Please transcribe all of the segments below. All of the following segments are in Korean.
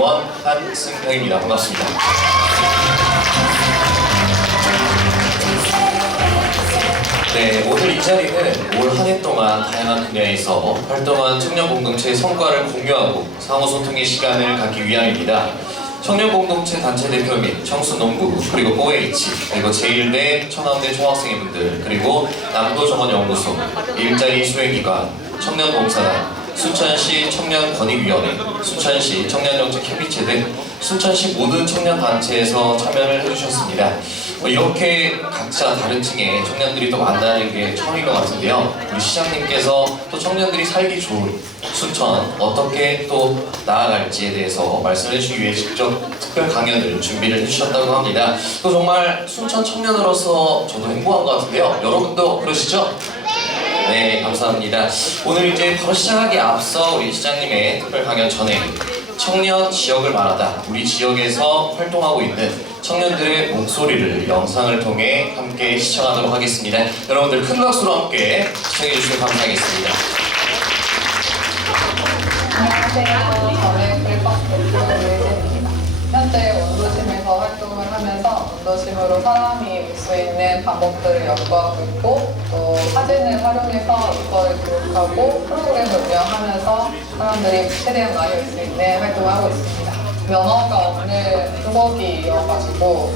위원 한승형입니다. 반갑습니다. 네, 오늘 이 자리는 올 한 해 동안 다양한 분야에서 활동한 청년 공동체의 성과를 공유하고 상호소통의 시간을 갖기 위함입니다. 청년 공동체 단체 대표 및 청순농구, 그리고 OH, 그리고 제1대 천안대 총학생회분들, 그리고 남도정원연구소, 일자리 수행기관, 청년봉사단, 순천시 청년권익위원회, 순천시 청년정책협의체 등 순천시 모든 청년단체에서 참여를 해주셨습니다. 이렇게 각자 다른 층의 청년들이 또 만나는 게 처음인 것 같은데요. 우리 시장님께서 또 청년들이 살기 좋은 순천 어떻게 또 나아갈지에 대해서 말씀해 주시기 위해 직접 특별 강연을 준비를 해주셨다고 합니다. 또 정말 순천 청년으로서 저도 행복한 것 같은데요. 여러분도 그러시죠? 네, 감사합니다. 오늘 이제 바로 시작하기 앞서 우리 시장님의 특별 강연 전에 청년 지역을 말하다, 우리 지역에서 활동하고 있는 청년들의 목소리를 영상을 통해 함께 시청하도록 하겠습니다. 여러분들 큰 박수로 함께 시청해 주시면 감사하겠습니다. 안녕하세요. 저는 글박스 대표 유혜진입니다. 현재 원도심에서 활동을 하면서 원도심으로 사람이 올 수 있는 방법들을 연구하고 있고, 또 사진을 활용해서 이거를 기록하고 프로그램을 운영하면서 사람들이 최대한 많이 올 수 있는 활동을 하고 있습니다. 면허가 없는 후보기여가지고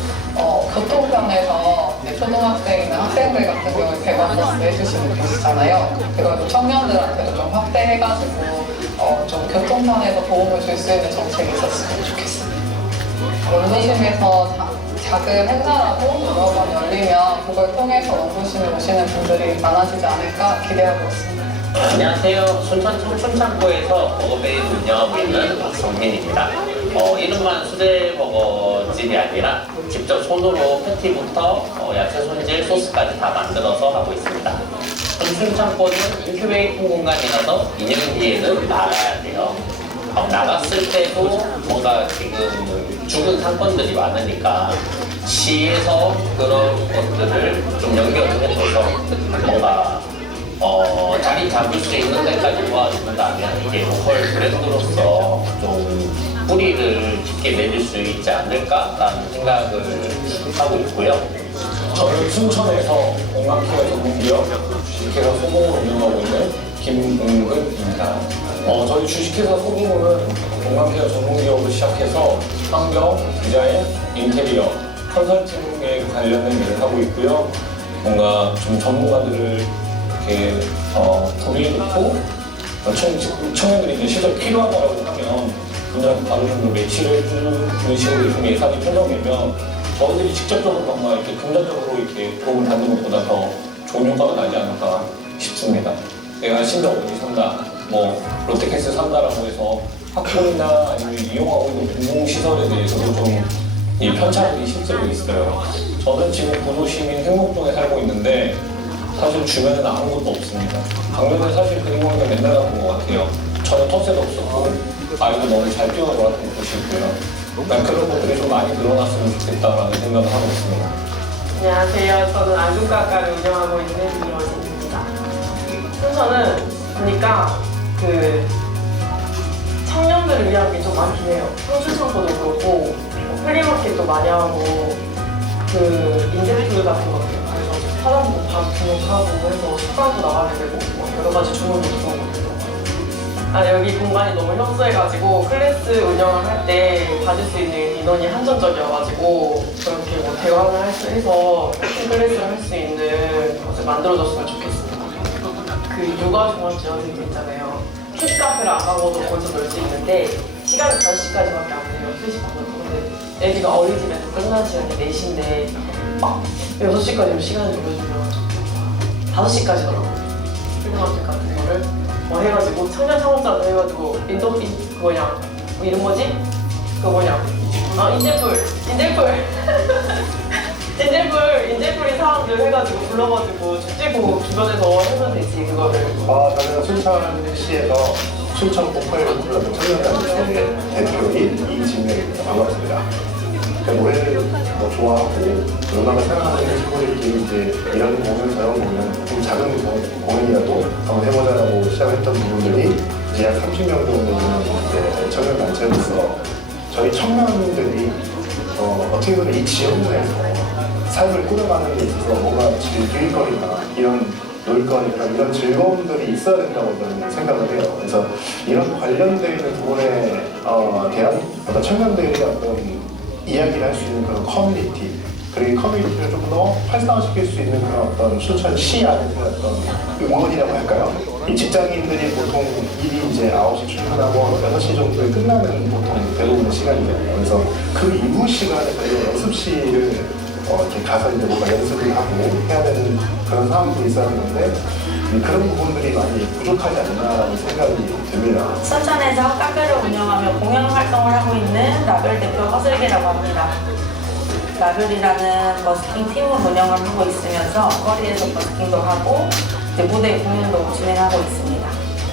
교통편에서 초등학생이나 학생들 같은 경우에 100원 버스 해주시는 분이잖아요. 그걸 청년들한테도 좀 확대해가지고 좀 교통편에서 도움을 줄 수 있는 정책이 있었으면 좋겠습니다. 원도심에서 작은 행사라도 여러 번 열리면 그걸 통해서 원도심에 오시는 분들이 많아지지 않을까 기대하고 있습니다. 안녕하세요. 순천 청춘창고에서 버거베이를 운영하고 있는 박성민입니다. 이름만 수제버거집이 아니라 직접 손으로 패티부터 야채 손질, 소스까지 다 만들어서 하고 있습니다. 청춘창고는 인큐베이팅 공간이라서 2년 뒤에는 나가야 돼요. 나갔을 때도 뭔가 지금 죽은 상권들이 많으니까 시에서 그런 것들을 좀 연결을 해줘서 뭔가 자리 잡을 수 있는 데까지 도와준다면 이게 로컬 브랜드로서 좀 뿌리를 깊게 내릴 수 있지 않을까라는 생각을 하고 있고요. 저는 순천에서 공학기업 전문기업 주식회사 소공을 운영하고 있는 김웅근입니다. 저희 주식회사 소공은 공학기업 전문기업을 시작해서 환경, 디자인, 인테리어, 컨설팅에 관련된 일을 하고 있고요. 뭔가 좀 전문가들을 이렇게 불러놓고 청년들이 이제 실제 필요하다고 하면 그냥 바로 좀 매치를 해주는 식으로 좀 예산이 편성되면 저희들이 직접적으로 정말 이렇게 금전적으로 이렇게 도움을 받는 것보다 더 좋은 효과가 나지 않을까 싶습니다. 내가 심지어 어디 산다, 뭐 롯데캐슬 산다라고 해서 학교나 아니면 이용하고 있는 공공시설에 대해서도 좀 이 편차들이 실제로 있어요. 저는 지금 구도시민 행복동에 살고 있는데 사실 주변에는 아무것도 없습니다. 작년에 사실 그림원에 맨날 가본 것 같아요. 전혀 텃세도 없었고 아이도 너무 잘 뛰어놀았던 곳이고요. 그런 것들이 좀 많이 늘어났으면 좋겠다라는 생각을 하고 있습니다. 안녕하세요. 저는 안중가가를 운영하고 있는 이원진입니다. 순천은 보니까 청년들을 위한 게 좀 많긴 해요. 청춘창고도 그렇고 플리마켓도 많이 하고 인재풀 같은 것들, 그래서 사람도 다 등록하고 해서 수강도 나가게 되고 여러 가지 주문도 들어오고 그래서 여기 공간이 너무 협소해가지고 클래스 운영을 할 때 받을 수 있는 인원이 한정적이어가지고 그렇게 뭐 대화를 해서 클래스를 할 수 있는 것을 만들어줬으면 좋겠습니다. 육아 종합지원센터 있잖아요. 캣카페를 안 가고도 거기서 놀 수 있는데 시간이 5시까지밖에 안 돼요. 3시 반부터. 근데 애기가 어린이집에서 끝나는 시간이 4시인데 6시까지는 시간을 늘려주면 5시까지더라고요. 필드마켓 같은 거를 해가지고 청년 창업자도 해가지고 그거냐 이름 뭐지? 그거 뭐냐 인재풀이 사람들 해가지고 불러가지고 축제고 주변에서 하면 되지 그거를. 저는 순천시에서 순천 폭발을 부르는 청년단체 대표인 이진명입니다. 반갑습니다. 노래를 좋아하고 음악을 사랑하는 친구들끼리 이제 이런 공연 저런 공연 좀 작은 공연이라도 한번 해보자라고 시작했던 부분들이 이제 약 30명 정도 되는 청년 단체로서 저희 청년들이 어떻게 보면 이 지역 내에서 삶을 꾸려가는 데 있어서 뭔가 즐길거리나 이런 놀거리나 이런 즐거움들이 있어야 된다고 저는 생각을 해요. 그래서 이런 관련되어 있는 부분에 대한 어떤 청년들이 어떤 이야기를 할 수 있는 그런 커뮤니티, 그리고 이 커뮤니티를 좀 더 활성화시킬 수 있는 그런 어떤 순천시 안에서의 어떤 응원이라고 할까요? 이 직장인들이 보통 일이 이제 9시 출근하고 6시 정도에 끝나는 보통 대부분의 시간이거든요. 그래서 그 이후 시간에 저희가 연습실을 이렇게 가서 이제 뭔가 연습을 하고 해야 되는 그런 상황도 있어야 되는데 그런 부분들이 많이 부족하지 않나라는 생각이 듭니다. 순천에서 카페를 운영하며 공연 활동을 하고 있는 라벨 대표 허슬기라고 합니다. 라벨이라는 버스킹 팀을 운영을 하고 있으면서 거리에서 버스킹도 하고 이제 무대 공연도 진행하고 있습니다.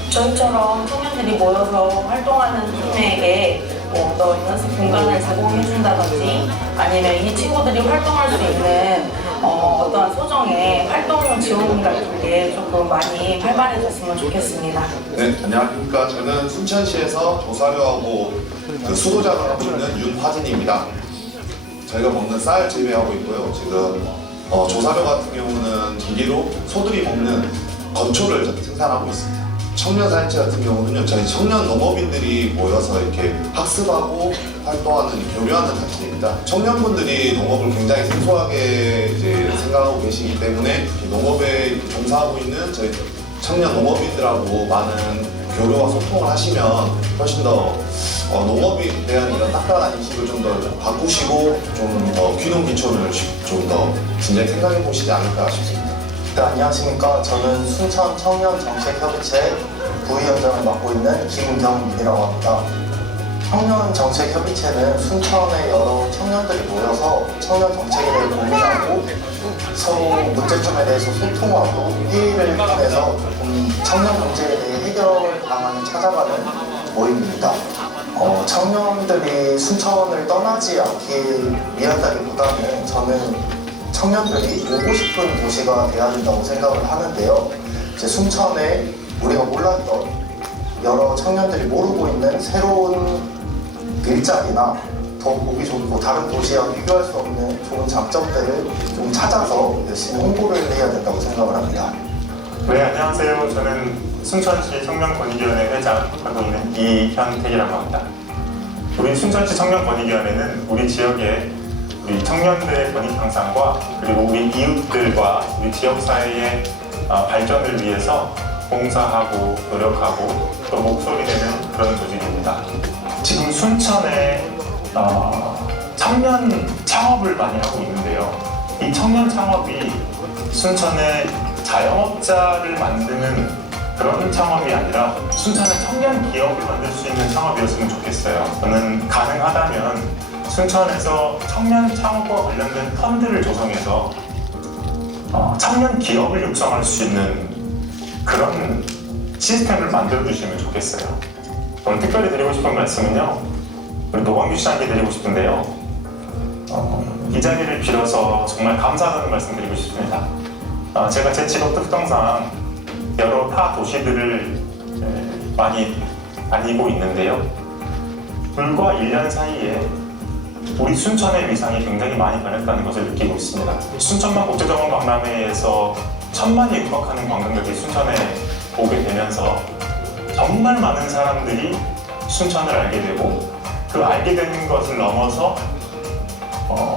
저희처럼 청년들이 모여서 활동하는 팀에게 어떤 연습 공간을 제공해준다든지 아니면 이 친구들이 활동할 수 있는 어떠한 소정의 활동 지원 같은 게 조금 많이 활발해졌으면 좋겠습니다. 네, 안녕하십니까. 저는 순천시에서 조사료하고 수도작을 하고 있는 윤화진입니다. 저희가 먹는 쌀 재배하고 있고요. 지금 조사료 같은 경우는 기계로 소들이 먹는 건초를 생산하고 있습니다. 청년사인체 같은 경우는요, 저희 청년 농업인들이 모여서 이렇게 학습하고 활동하는, 교류하는 단체입니다. 청년분들이 농업을 굉장히 생소하게 이제 생각하고 계시기 때문에 농업에 종사하고 있는 저희 청년 농업인들하고 많은 교류와 소통을 하시면 훨씬 더 농업에 대한 이런 딱딱한 인식을 좀 더 바꾸시고 좀 더 귀농 기초를 좀 더 진작에 생각해 보시지 않을까 싶습니다. 네, 안녕하십니까. 저는 순천 청년정책협의체 부위원장을 맡고 있는 김경민이라고 합니다. 청년정책협의체는 순천의 여러 청년들이 모여서 청년 정책에 대해 고민하고 서로 문제점에 대해서 소통하고 회의를 통해서 청년 문제에 대해 해결 방안을 찾아가는 모임입니다. 청년들이 순천을 떠나지 않기 위한다기보다는 저는 청년들이 오고 싶은 도시가 돼야 된다고 생각을 하는데요. 이제 순천에 우리가 몰랐던 여러 청년들이 모르고 있는 새로운 일자리나 더 보기 좋고 다른 도시와 비교할 수 없는 좋은 장점들을 좀 찾아서 열심히 홍보를 해야 된다고 생각을 합니다. 네, 안녕하세요. 저는 순천시 청년권익위원회 회장하고 있는 이현택이라고 합니다. 우리 순천시 청년권익위원회는 우리 지역의 우리 청년들의 권익 향상과 그리고 우리 이웃들과 우리 지역사회의 발전을 위해서 봉사하고 노력하고 또 목소리 내는 그런 조직입니다. 지금 순천에 청년 창업을 많이 하고 있는데요. 이 청년 창업이 순천의 자영업자를 만드는 그런 창업이 아니라 순천의 청년 기업을 만들 수 있는 창업이었으면 좋겠어요. 저는 가능하다면 순천에서 청년 창업과 관련된 펀드를 조성해서 청년 기업을 육성할 수 있는 그런 시스템을 만들어 주시면 좋겠어요. 오늘 특별히 드리고 싶은 말씀은요, 우리 노광규 시장님께 드리고 싶은데요. 이 자리를 빌어서 정말 감사하다는 말씀 드리고 싶습니다. 제가 제 직업 특성상 여러 타 도시들을 많이 다니고 있는데요. 불과 1년 사이에 우리 순천의 위상이 굉장히 많이 변했다는 것을 느끼고 있습니다. 순천만 국제정원 박람회에서 1000만이 육박하는 관광객이 순천에 오게 되면서 정말 많은 사람들이 순천을 알게 되고 그 알게 되는 것을 넘어서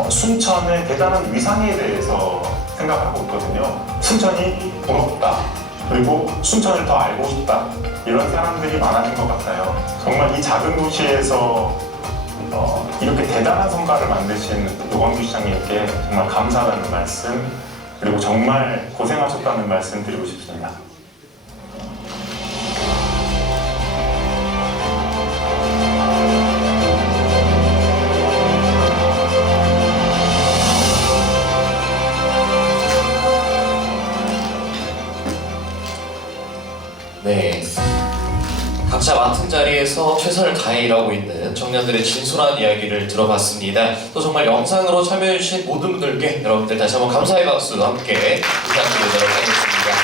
순천의 대단한 위상에 대해서 생각하고 있거든요. 순천이 부럽다. 그리고 순천을 더 알고 싶다. 이런 사람들이 많아진 것 같아요. 정말 이 작은 도시에서 이렇게 대단한 성과를 만드신 노광규 시장님께 정말 감사하다는 말씀, 그리고 정말 고생하셨다는 말씀 드리고 싶습니다. 네, 각자 맡은 자리에서 최선을 다해 일하고 있는 청년들의 진솔한 이야기를 들어봤습니다. 또 정말 영상으로 참여해주신 모든 분들께 여러분들 다시 한번 감사의 박수 함께 부탁드리도록 하겠습니다.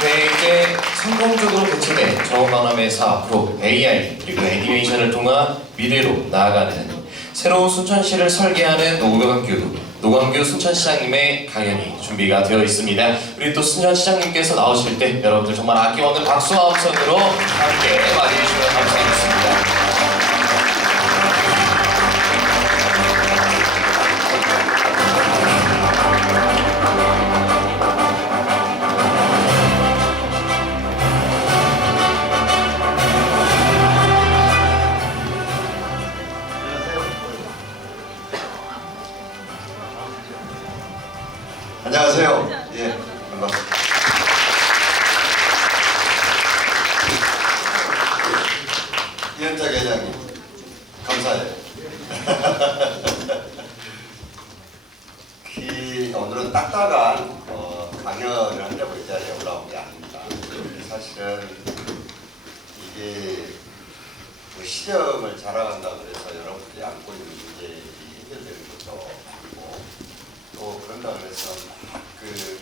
네, 이제 성공적으로 개최된 정원박람회에서 앞으로 AI 그리고 애니메이션을 통한 미래로 나아가는 새로운 순천시를 설계하는 노광규 순천시장님의 강연이 준비가 되어 있습니다. 우리 또 순천시장님께서 나오실 때 여러분들 정말 아낌없는 박수와 함성으로 함께 맞이해주시면 감사하겠습니다. 안녕하세요. 예, 반갑습니다. 이현탁 회장님, 감사해요. 오늘은 딱딱한 강연을 하려고 이 자리에 올라온 게 아닙니다. 사실은 이게 뭐 시정을 자랑한다고 해서 여러분들이 안고 있는 문제들이 해결되는 것도 아니고 또 그런다 그래서 그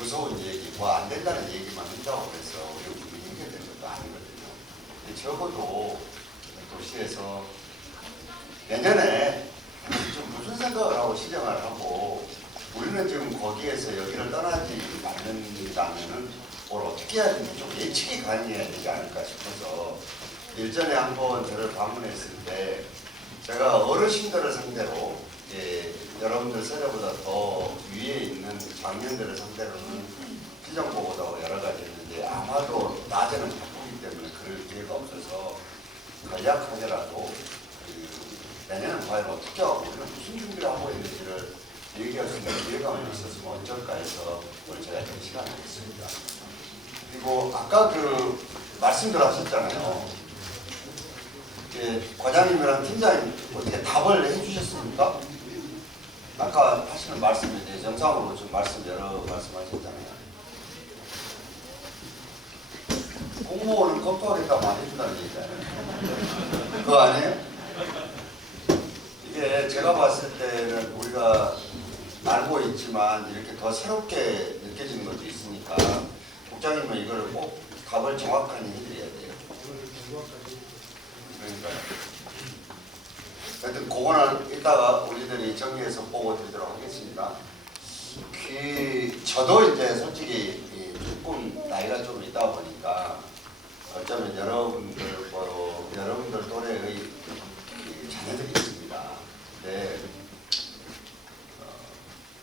무서운 얘기, 뭐 안 된다는 얘기만 한다고 해서 우리 국민이 해결되는 것도 아니거든요. 적어도 도시에서 내년에 좀 무슨 생각을 하고 시정을 하고 우리는 지금 거기에서 여기를 떠나지 않는다면은 뭘 어떻게 해야 되는지 좀 예측이 가능해야 되지 않을까 싶어서 일전에 한번 저를 방문했을 때 제가 어르신들을 상대로 여러분들 세대보다 더 위에 있는 장년들을 상대로는 피정 보고도 여러 가지 있는데 아마도 낮에는 바쁘기 때문에 그럴 기회가 없어서 간략하게라도 내년은 과연 어떻게 하고 우리는 무슨 준비를 하고 있는지를 얘기할 수 있는 기회가 있었으면 어쩔까 해서 오늘 제가 이 시간을 했습니다. 그리고 아까 그 말씀들 하셨잖아요. 과장님이랑 팀장님 어떻게 답을 해주셨습니까? 아까 하시는 말씀에 대해 영상으로 좀 여러 말씀하셨잖아요. 공무원은 검토하겠다고 많이 해준다는 얘기잖아요. 그거 아니에요? 이게 제가 봤을 때는 우리가 알고 있지만 이렇게 더 새롭게 느껴지는 것도 있으니까 국장님은 이걸 꼭 답을 정확하게 해드려야 돼요. 그러니까요. 하여튼 그거는 이따가 우리들이 정리해서 보고 드리도록 하겠습니다. 저도 이제 솔직히 조금 나이가 좀 있다 보니까 어쩌면 여러분들 또래의 자녀들이 있습니다. 근데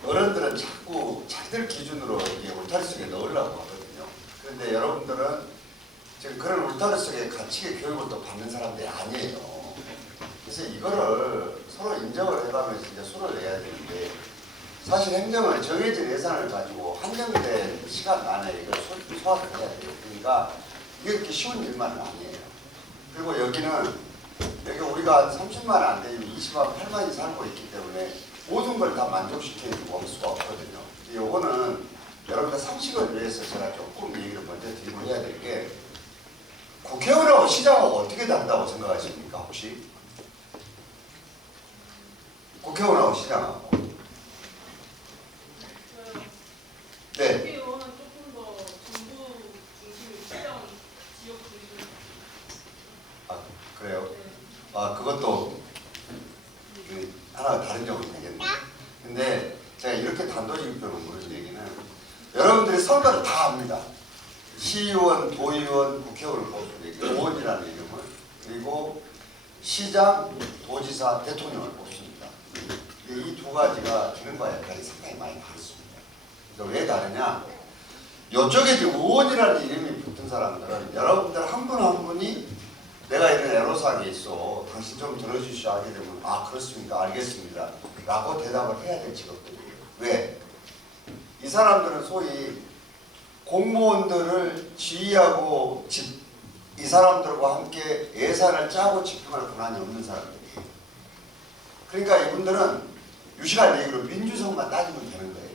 어른들은 자꾸 자기들 기준으로 이게 울타리 속에 넣으려고 하거든요. 그런데 여러분들은 지금 그런 울타리 속에 갇히게 교육을 또 받는 사람들이 아니에요. 그래서 이거를 서로 인정을 해가면서 이제 수를 내야 되는데 사실 행정은 정해진 예산을 가지고 한정된 시간 안에 이걸 소화를 해야 돼요. 그러니까 이게 그렇게 쉬운 일만은 아니에요. 그리고 여기 우리가 30만 안 되면 20만, 8만이 살고 있기 때문에 모든 걸 다 만족시켜주고 할 수가 없거든요. 요거는 여러분들 상식을 위해서 제가 조금 얘기를 먼저 드리고 해야 될 게 국회의원하고 시장하고 어떻게 다르다고 생각하십니까 혹시? 국회의원하고 시장하고. 네. 국회의원은 조금 더 정부 중심이고 시장은 지역 중심. 아 그래요? 아 그것도 하나 다른 점은 되겠네요. 근데 제가 이렇게 단도직입적으로 물은 얘기는 여러분들이 선거를 다 합니다. 시의원, 도의원, 국회의원을 뽑습니다. 의원이라는 이름을. 그리고 시장, 도지사, 대통령을 뽑습니다. 이 두 가지가 기능과 역할이 상당히 많이 다릅니다. 그래서 왜 다르냐? 이쪽에 지금 의원이라는 이름이 붙은 사람들은 여러분들 한 분 한 분이 내가 이런 애로사항이 있어. 당신 좀 들어주시오 하게 되면 아 그렇습니까? 알겠습니다. 라고 대답을 해야 될 직업들이에요. 왜? 이 사람들은 소위 공무원들을 지휘하고 이 사람들과 함께 예산을 짜고 집행할 권한이 없는 사람들이에요. 그러니까 이분들은 유식한 얘기로 민주성만 따지면 되는 거예요.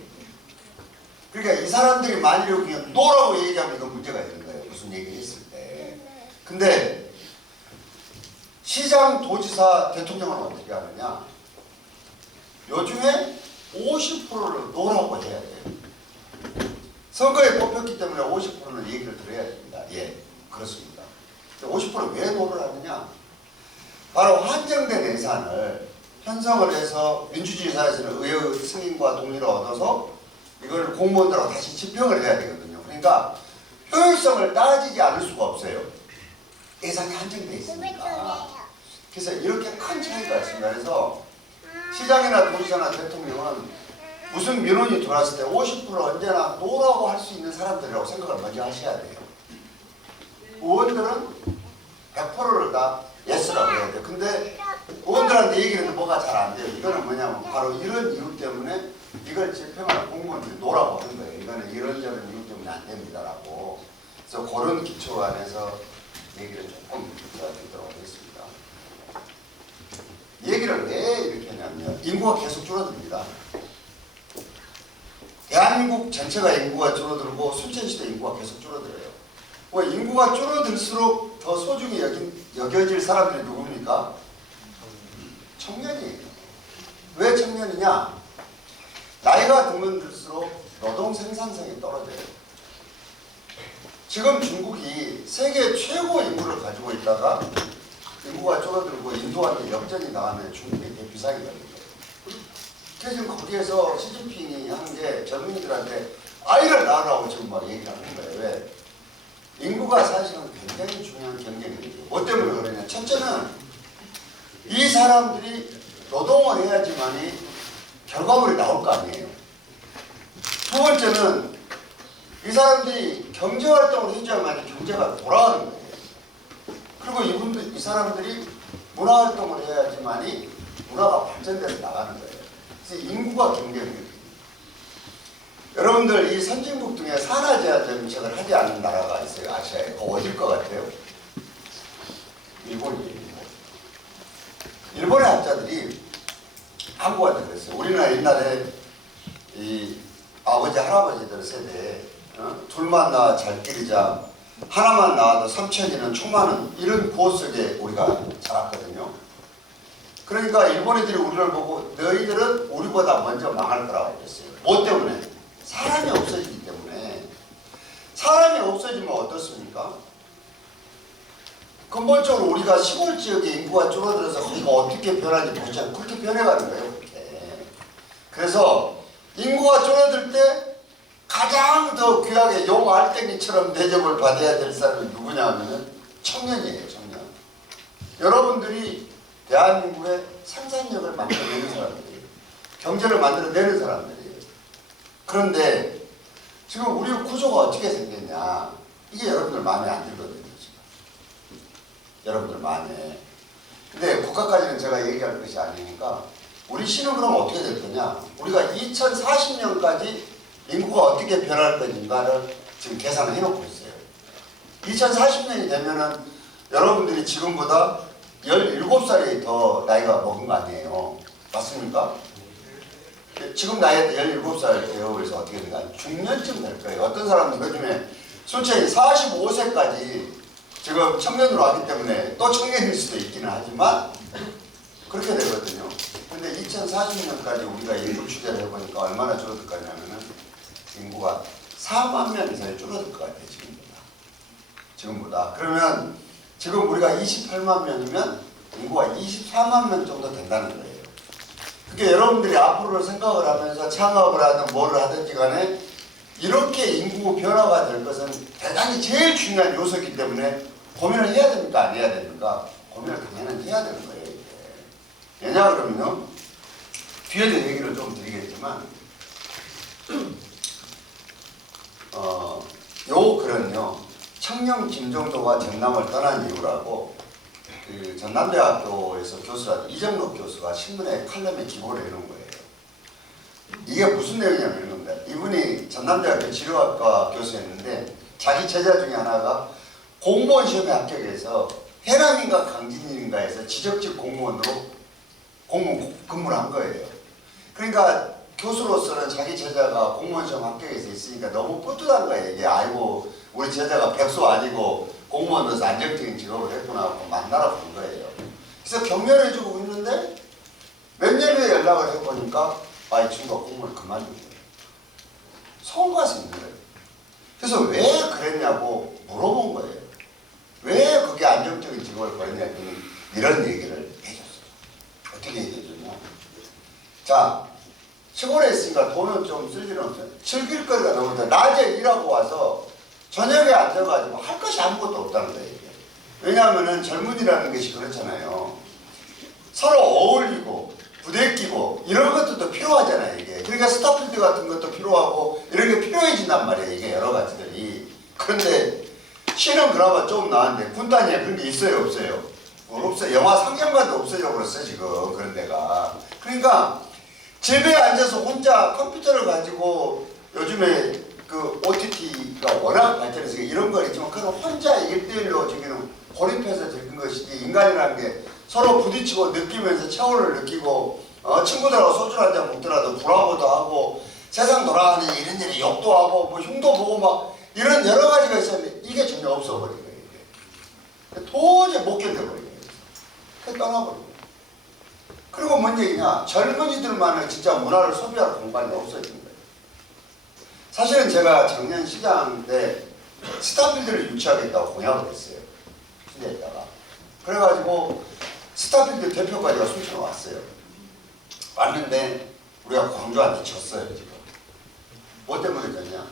그러니까 이 사람들이 만일에 그냥 노라고 얘기하면 이건 문제가 있는 거예요. 무슨 얘기를 했을 때. 근데 시장, 도지사, 대통령은 어떻게 하느냐? 요즘에 50%를 노라고 해야 돼요. 선거에 뽑혔기 때문에 50%는 얘기를 들어야 됩니다. 예, 그렇습니다. 50% 왜 노를 하느냐? 바로 한정된 예산을 편성을 해서 민주주의사에서는 의회 승인과 동의를 얻어서 이걸 공무원들하고 다시 집행을 해야 되거든요. 그러니까 효율성을 따지지 않을 수가 없어요. 예산이 한정되어 있으니까. 그래서 이렇게 큰 차이가 있습니다. 그래서 시장이나 도지사나 대통령은 무슨 민원이 들어왔을 때 50% 언제나 노라고 할 수 있는 사람들이라고 생각을 먼저 하셔야 돼요. 의원들은 100%를 다 예스라고 해야 돼요. 근데 의원들한테 얘기를 해도 뭐가 잘 안 돼요. 이거는 뭐냐면 바로 이런 이유 때문에 이걸 집행하는 공무원들이 노라고 하는 거예요. 이거는 이런저런 이유 때문에 안 됩니다라고. 그래서 그런 기초 안에서 얘기를 조금 드리도록 하겠습니다. 얘기를 왜 이렇게 하냐면 인구가 계속 줄어듭니다. 대한민국 전체가 인구가 줄어들고 순천시도 인구가 계속 줄어들어요. 뭐 인구가 줄어들수록 더 소중히 여겨질 사람들이 누굽니까? 청년이에요. 왜 청년이냐? 나이가 들면 들수록 노동 생산성이 떨어져요. 지금 중국이 세계 최고 인구를 가지고 있다가 인구가 줄어들고 인도한테 역전이 나가면 중국이 대비상이거든요. 그래서 지금 거기에서 시진핑이 하는 게 젊은이들한테 아이를 낳으라고 지금 막 얘기를 하는 거예요. 왜? 인구가 사실은 굉장히 중요한 경쟁이죠. 뭐 때문에 그러냐? 첫째는 이 사람들이 노동을 해야지만이 결과물이 나올 거 아니에요. 두 번째는 이 사람들이 경제활동을 해줘야만 경제가 돌아가는 거예요. 그리고 이 사람들이 문화활동을 해야지만이 문화가 발전돼서 나가는 거예요. 그래서 인구가 경쟁이에요. 여러분들 이 선진국 중에 산하 제한 정책을 하지 않는 나라가 있어요. 아시아에. 그거 어딜 것 같아요? 일본이에요. 일본의 학자들이 한국한테 그랬어요. 우리는 옛날에 이 아버지 할아버지들 세대에 둘만 낳아 잘 기르자, 하나만 낳아도 3천이는 초만은 이런 구호 속에 우리가 자랐거든요. 그러니까 일본 애들이 우리를 보고 너희들은 우리보다 먼저 망할 거라고 그랬어요. 뭐 때문에? 사람이 없어지기 때문에. 사람이 없어지면 어떻습니까? 근본적으로 우리가 시골 지역의 인구가 줄어들어서 거기가 어떻게 변하는지 보자. 그렇게 변해가는 거예요. 그렇게. 그래서 인구가 줄어들 때 가장 더 귀하게 용 알땡이처럼 대접을 받아야 될 사람이 누구냐 하면은 청년이에요. 청년. 여러분들이 대한민국의 생산력을 만들어내는 사람들이에요. 경제를 만들어내는 사람들이에요. 그런데 지금 우리 구조가 어떻게 생겼냐, 이게 여러분들 마음에 안 들거든요. 지금. 여러분들 마음에. 근데 국가까지는 제가 얘기할 것이 아니니까 우리 시는 그럼 어떻게 될 거냐, 우리가 2040년까지 인구가 어떻게 변할 것인가를 지금 계산을 해놓고 있어요. 2040년이 되면은 여러분들이 지금보다 17살이 더 나이가 먹은 거 아니에요. 맞습니까? 지금 나이에 17살 되어서 어떻게 될까? 중년쯤 될 거예요. 어떤 사람은 요즘에 솔직히 45세까지 지금 청년으로 왔기 때문에 또 청년일 수도 있기는 하지만 그렇게 되거든요. 근데 2040년까지 우리가 인구 추계를 해보니까 얼마나 줄어들 거냐면은 인구가 4만 명 이상이 줄어들 것 같아요. 지금보다. 그러면 지금 우리가 28만 명이면 인구가 24만 명 정도 된다는 거예요. 그러니까 여러분들이 앞으로를 생각을 하면서 창업을 하든 뭐를 하든지 간에 이렇게 인구 변화가 될 것은 대단히 제일 중요한 요소이기 때문에 고민을 해야 됩니까? 안 해야 됩니까? 고민을 당연히 해야 되는 거예요. 이게. 왜냐 그러면요, 뒤에도 얘기를 좀 드리겠지만 요 글은요, 청년 김정도가 전남을 떠난 이유라고 그 전남대학교에서 교수라는 이정록 교수가 신문에 칼럼에 기고를 해놓은 거예요. 이게 무슨 내용이냐면 이런 겁니다. 이분이 전남대학교 지료학과 교수였는데 자기 제자 중에 하나가 공무원 시험에 합격해서 해남인가 강진인가에서 지적직 공무원으로 공무원 근무를 한 거예요. 그러니까 교수로서는 자기 제자가 공무원 시험 합격해서 있으니까 너무 뿌듯한 거예요. 이게 아이고 우리 제자가 백수 아니고 공무원으로서 안정적인 직업을 했구나 하고 만나러 간 거예요. 그래서 격려해주고 있는데 몇 년 후에 연락을 해보니까 이 친구가 공무원을 그만둔 거예요. 서울 가서 있는 거예요. 그래서 왜 그랬냐고 물어본 거예요. 왜 그게 안정적인 직업을 구했냐고 이런 얘기를 해줬어요. 어떻게 얘기해줬냐. 자, 시골에 있으니까 돈은 좀 쓸 일은 없어요. 즐길 거리가 너무 많아요. 낮에 일하고 와서 저녁에 앉아가지고 할 것이 아무것도 없다는 거예요. 이게. 왜냐하면 젊은이라는 것이 그렇잖아요. 서로 어울리고 부대끼고 이런 것들도 필요하잖아요. 이게. 그러니까 스타필드 같은 것도 필요하고 이런 게 필요해진단 말이에요. 이게 여러 가지들이. 그런데 시는 그나마 좀 나은데 군단위에 그런 게 있어요? 없어요? 없어요. 영화 상영관도 없어져 버렸어요. 지금 그런 데가. 그러니까 집에 앉아서 혼자 컴퓨터를 가지고 요즘에 그 OTT가 워낙 발전해서 이런 건 있지만 그건 혼자 1대1로 저기는 고립해서 즐긴 것이지 인간이라는 게 서로 부딪히고 느끼면서 체온을 느끼고 친구들하고 소주 한잔 먹더라도 불하고도 하고 세상 돌아가는 이런 일에 욕도 하고 뭐 흉도 보고 막 이런 여러 가지가 있었는데 이게 전혀 없어버린 거예요. 이게. 도저히 못 견뎌버린 거예요. 그래서 떠나버린 거예요. 그리고 뭔 얘기냐. 젊은이들만의 진짜 문화를 소비할 공간이 없어진 거예요. 사실은 제가 작년 시장 때 스타필드를 유치하겠다고 공약을 했어요. 시내에다가. 그래가지고 스타필드 대표까지가 순천에 왔어요. 왔는데 우리가 광주한테 졌어요. 지금. 뭐 때문에 졌냐.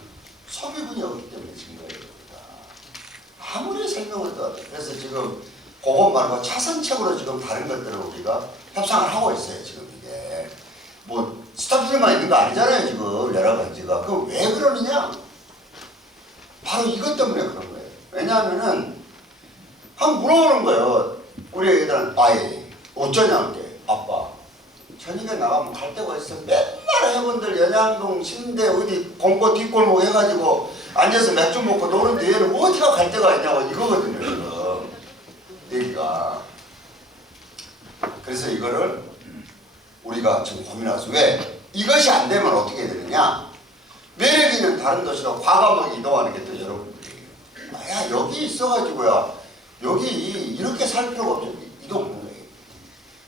소비군이 없기 때문에 진 거예요. 아무리 설명을 더 그래서 지금 그것 말고 차선책으로 지금 다른 것들을 우리가 협상을 하고 있어요. 지금 이게 뭐 스타필드만 있는 거 아니잖아요. 지금 여러 가지가. 그럼 왜 그러느냐. 바로 이것 때문에 그런 거예요. 왜냐하면은 한번 물어보는 거예요. 우리 애들은 아예 어쩌냐는 게 아빠 저녁에 나가면 갈 데가 있어. 맨날 회원들 연양동 신대 어디 공고 뒷골목 해가지고 앉아서 맥주 먹고 노는데 얘는 어디가 갈 데가 있냐고 이거거든요. 지금 얘기가. 그래서 이거를 우리가 지금 고민하죠. 왜? 이것이 안 되면 어떻게 되느냐. 매력 있는 다른 도시로 과감하게 이동하는 게 또 여러분들이에요. 야 여기 있어가지고야 여기 이렇게 살 필요가 없죠. 이동하는 거예요.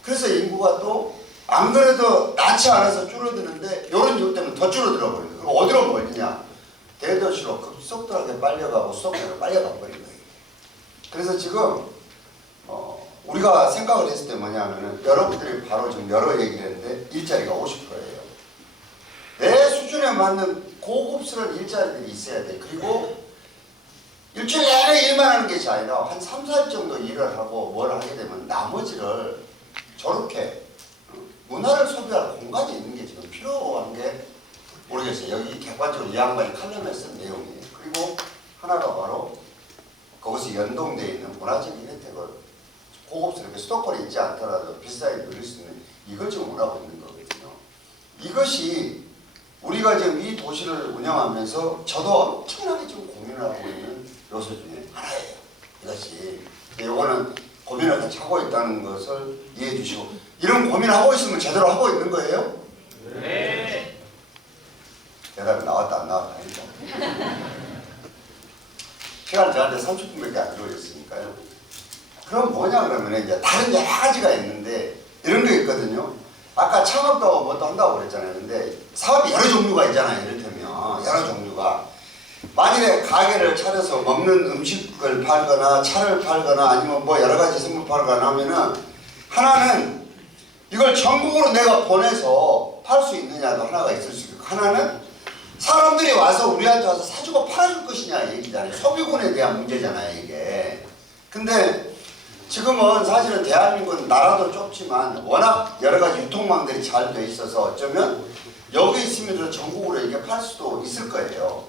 그래서 인구가 또 안 그래도 낳지 않아서 줄어드는데 이런 이유 때문에 더 줄어들어 버려요. 그럼 어디로 몰리냐. 대도시로 급속도하게 빨려가고 수도권으로 빨려가 버린 거예요. 그래서 지금 우리가 생각을 했을 때 뭐냐면은 여러분들이 바로 지금 여러 얘기를 했는데 일자리가 50%예요. 내 수준에 맞는 고급스러운 일자리들이 있어야 돼. 그리고 일주일 내내 일만 하는 것이 아니라 한 3, 4일 정도 일을 하고 뭘 하게 되면 나머지를 저렇게 문화를 소비할 공간이 있는 게 지금 필요한 게 모르겠어요. 여기 객관적으로 이 양반이 칼럼에 쓴 내용이에요. 그리고 하나가 바로 거기서 연동되어 있는 문화적인 혜택을 고급스럽게 수도권에 있지 않더라도 비싸게 누릴 수 있는 이걸 지금 원하고 있는 거거든요. 이것이 우리가 지금 이 도시를 운영하면서 저도 엄청나게 지금 고민을 하고 있는 요소 중에 하나예요. 이것이. 이거는 고민을 같이 하고 있다는 것을 이해해 주시고 이런 고민을 하고 있으면 제대로 하고 있는 거예요? 네. 대답이 나왔다 안 나왔다 아니죠? 시간 저한테 30분밖에 안 들어있으니까요. 그럼 뭐냐 그러면 이제 다른 여러 가지가 있는데 이런 게 있거든요. 아까 창업도 뭐 또 한다고 그랬잖아요. 근데 사업이 여러 종류가 있잖아요. 이를테면 여러 종류가 만일에 가게를 차려서 먹는 음식을 팔거나 차를 팔거나 아니면 뭐 여러 가지 선물 팔거나 하면은 하나는 이걸 전국으로 내가 보내서 팔 수 있느냐도 하나가 있을 수 있고 하나는 사람들이 와서 우리한테 와서 사주고 팔아줄 것이냐 얘기잖아요. 소비군에 대한 문제잖아요 이게. 근데 지금은 사실은 대한민국은 나라도 좁지만 워낙 여러 가지 유통망들이 잘 돼 있어서 어쩌면 여기 있으면 전국으로 이게 팔 수도 있을 거예요.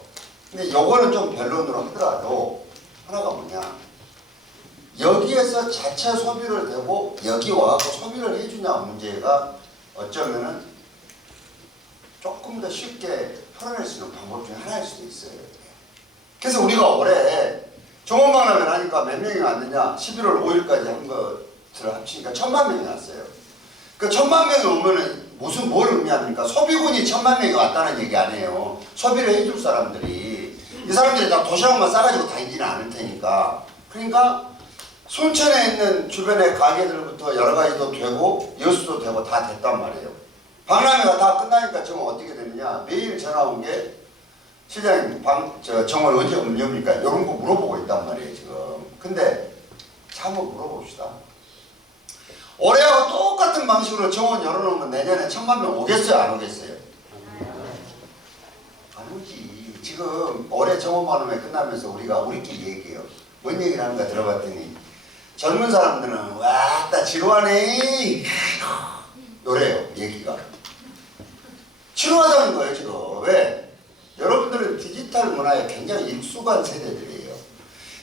근데 요거는 좀 변론으로 하더라도 하나가 뭐냐. 여기에서 자체 소비를 되고 여기 와서 소비를 해주냐 문제가 어쩌면은 조금 더 쉽게 풀어낼 수 있는 방법 중에 하나일 수도 있어요. 그래서 우리가 올해 종업만하면 하니까 몇 명이 왔느냐 11월 5일까지 한 것들을 합치니까 1000만 명이 왔어요. 그 1000만 명이 오면은 무슨 뭘 의미합니까? 소비군이 1000만 명이 왔다는 얘기 아니에요. 소비를 해줄 사람들이 이 사람들이 다 도시락만 싸가지고 다니지는 않을 테니까. 그러니까 순천에 있는 주변의 가게들부터 여러 가지도 되고 여수도 되고 다 됐단 말이에요. 박람회가 다 끝나니까 지금 어떻게 되느냐. 매일 전화 온 게 시장님 정원 언제 운영입니까? 이런 거 물어보고 있단 말이에요 지금. 근데 자 한번 물어봅시다. 올해하고 똑같은 방식으로 정원 열어놓으면 내년에 1000만 명 오겠어요? 안 오겠어요? 안 오지. 지금 올해 정원 만원에 끝나면서 우리끼리 얘기해요. 뭔 얘기를 하는가 들어봤더니 젊은 사람들은 와따 지루하네 요래요 얘기가. 지루하다는 거예요 지금. 왜? 여러분들은 디지털 문화에 굉장히 익숙한 세대들이에요.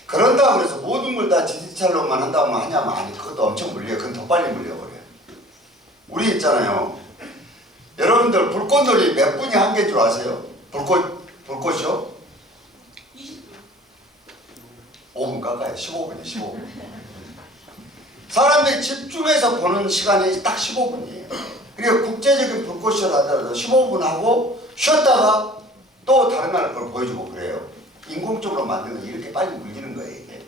그런다고 그래서 모든 걸 다 디지털로만 한다면 하냐면 아니 그것도 엄청 물려요. 그건 더 빨리 물려버려요. 우리 있잖아요. 여러분들 불꽃놀이 몇 분이 한 개인 줄 아세요? 불꽃이요? 5분 가까이 15분이에요. 15분. 사람들이 집중해서 보는 시간이 딱 15분이에요. 그리고 국제적인 불꽃쇼를 하더라도 15분 하고 쉬었다가 또 다른 날 걸 보여주고 그래요. 인공적으로 만드는 건 이렇게 빨리 물리는 거예요 이게.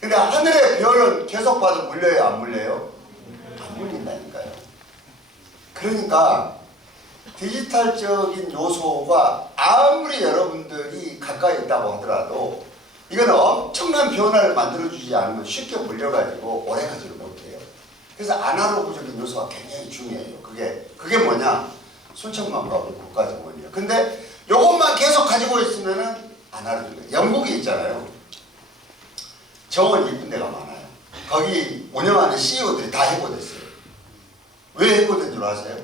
근데 하늘의 별은 계속 봐도 물려요 안 물려요? 안 물린다니까요. 그러니까 디지털적인 요소가 아무리 여러분들이 가까이 있다고 하더라도 이거는 엄청난 변화를 만들어주지 않으면 쉽게 물려가지고 오래가지를 못해요. 그래서 아날로그적인 요소가 굉장히 중요해요. 그게 뭐냐? 순천만가하고 국가정원이에요. 근데 요것만 계속 가지고 있으면은 아날로그. 영국이 있잖아요. 정원 이쁜 데가 많아요. 거기 운영하는 CEO들이 다 해고됐어요. 왜 해고된 줄 아세요?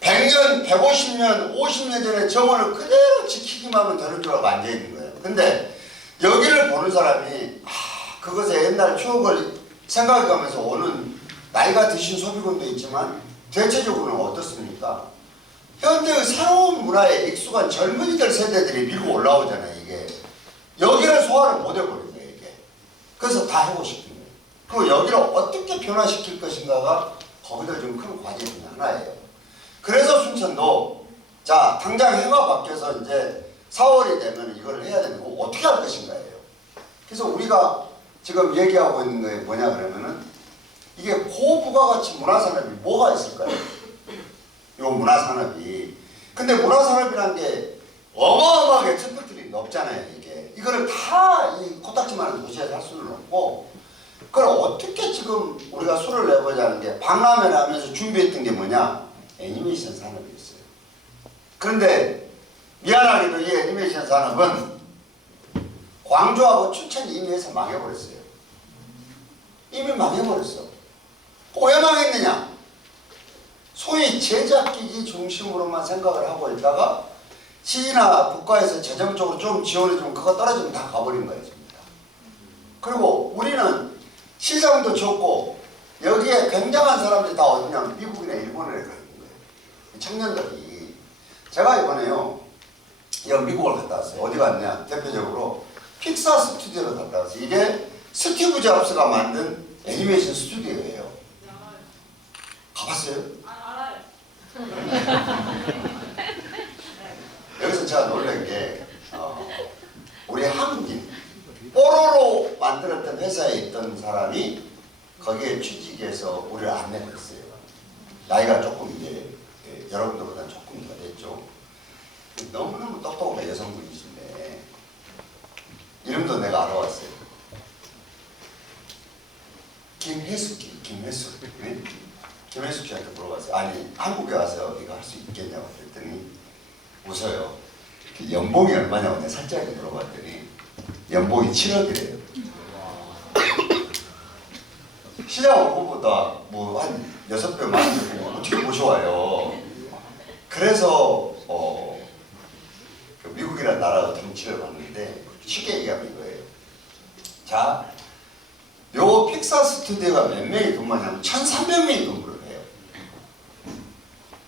100년, 150년, 50년 전에 정원을 그대로 지키기만 하면 되는 줄 알고 앉아있는 거예요. 근데 여기를 보는 사람이 그것의 옛날 추억을 생각해가면서 오는 나이가 드신 소비군도 있지만 대체적으로는 어떻습니까? 현대의 새로운 문화에 익숙한 젊은이들 세대들이 밀고 올라오잖아요. 이게 여기를 소화를 못 해버린 거예요. 이게. 그래서 다 하고 싶은 거예요. 그리고 여기를 어떻게 변화시킬 것인가가 거기다 좀 큰 과제 중에 하나예요. 그래서 순천도 자 당장 해가 바뀌어서 이제 4월이 되면 이걸 해야 되는 거 어떻게 할 것인가예요. 그래서 우리가 지금 얘기하고 있는 게 뭐냐 그러면은 이게 고부가가치 문화산업이 뭐가 있을까요? 요 문화산업이. 근데 문화산업이라는 게 어마어마하게 스펙트럼이 높잖아요. 이거를 다 이 코딱지만한 도시에서 할 수는 없고 그걸 어떻게 지금 우리가 수를 내보자는 게 박람회를 하면서 준비했던 게 뭐냐? 애니메이션 산업이었어요. 그런데 미안하게도 이 애니메이션 산업은 광주하고 춘천이 이미 해서 망해버렸어요. 이미 망해버렸어. 왜 망했느냐? 소위 제작기지 중심으로만 생각을 하고 있다가 시나 국가에서 재정적으로 좀 지원해주면 그거 떨어지면 다 가버린 거예요. 그리고 우리는 시장도 적고 여기에 굉장한 사람들이 다 어디냐면 미국이나 일본에 가 있는 거예요. 청년들이. 제가 이번에요 여기 미국을 갔다 왔어요. 어디 갔냐? 대표적으로 픽사 스튜디오를 갔다 왔어요. 이게 스티브 잡스가 만든 애니메이션 스튜디오예요. 가봤어요? 알아요. 여기서 제가 놀란 게 우리 한국인 뽀로로 만들었던 회사에 있던 사람이 거기에 취직해서 우리를 안내고 있어요. 나이가 조금 이제 여러분들보다 조금 더 됐죠. 너무너무 똑똑한 여성분이신데 이름도 내가 알아왔어요. 김혜숙 네? 김혜숙 씨한테 물어봤어요. 아니 한국에 와서 이거 할 수 있겠냐고 그랬더니 웃어요. 연봉이 얼마냐고 내가 살짝 물어봤더니 연봉이 7억이래요. 시장 월급보다 뭐 한 6배 많은데 어떻게 모셔와요. 그래서 그 미국이라는 나라가 정치를 봤는데 쉽게 얘기하면 이거예요. 자, 요 픽사 스튜디오가 몇 명이 근무하냐면 1,300명이 근무를 해요.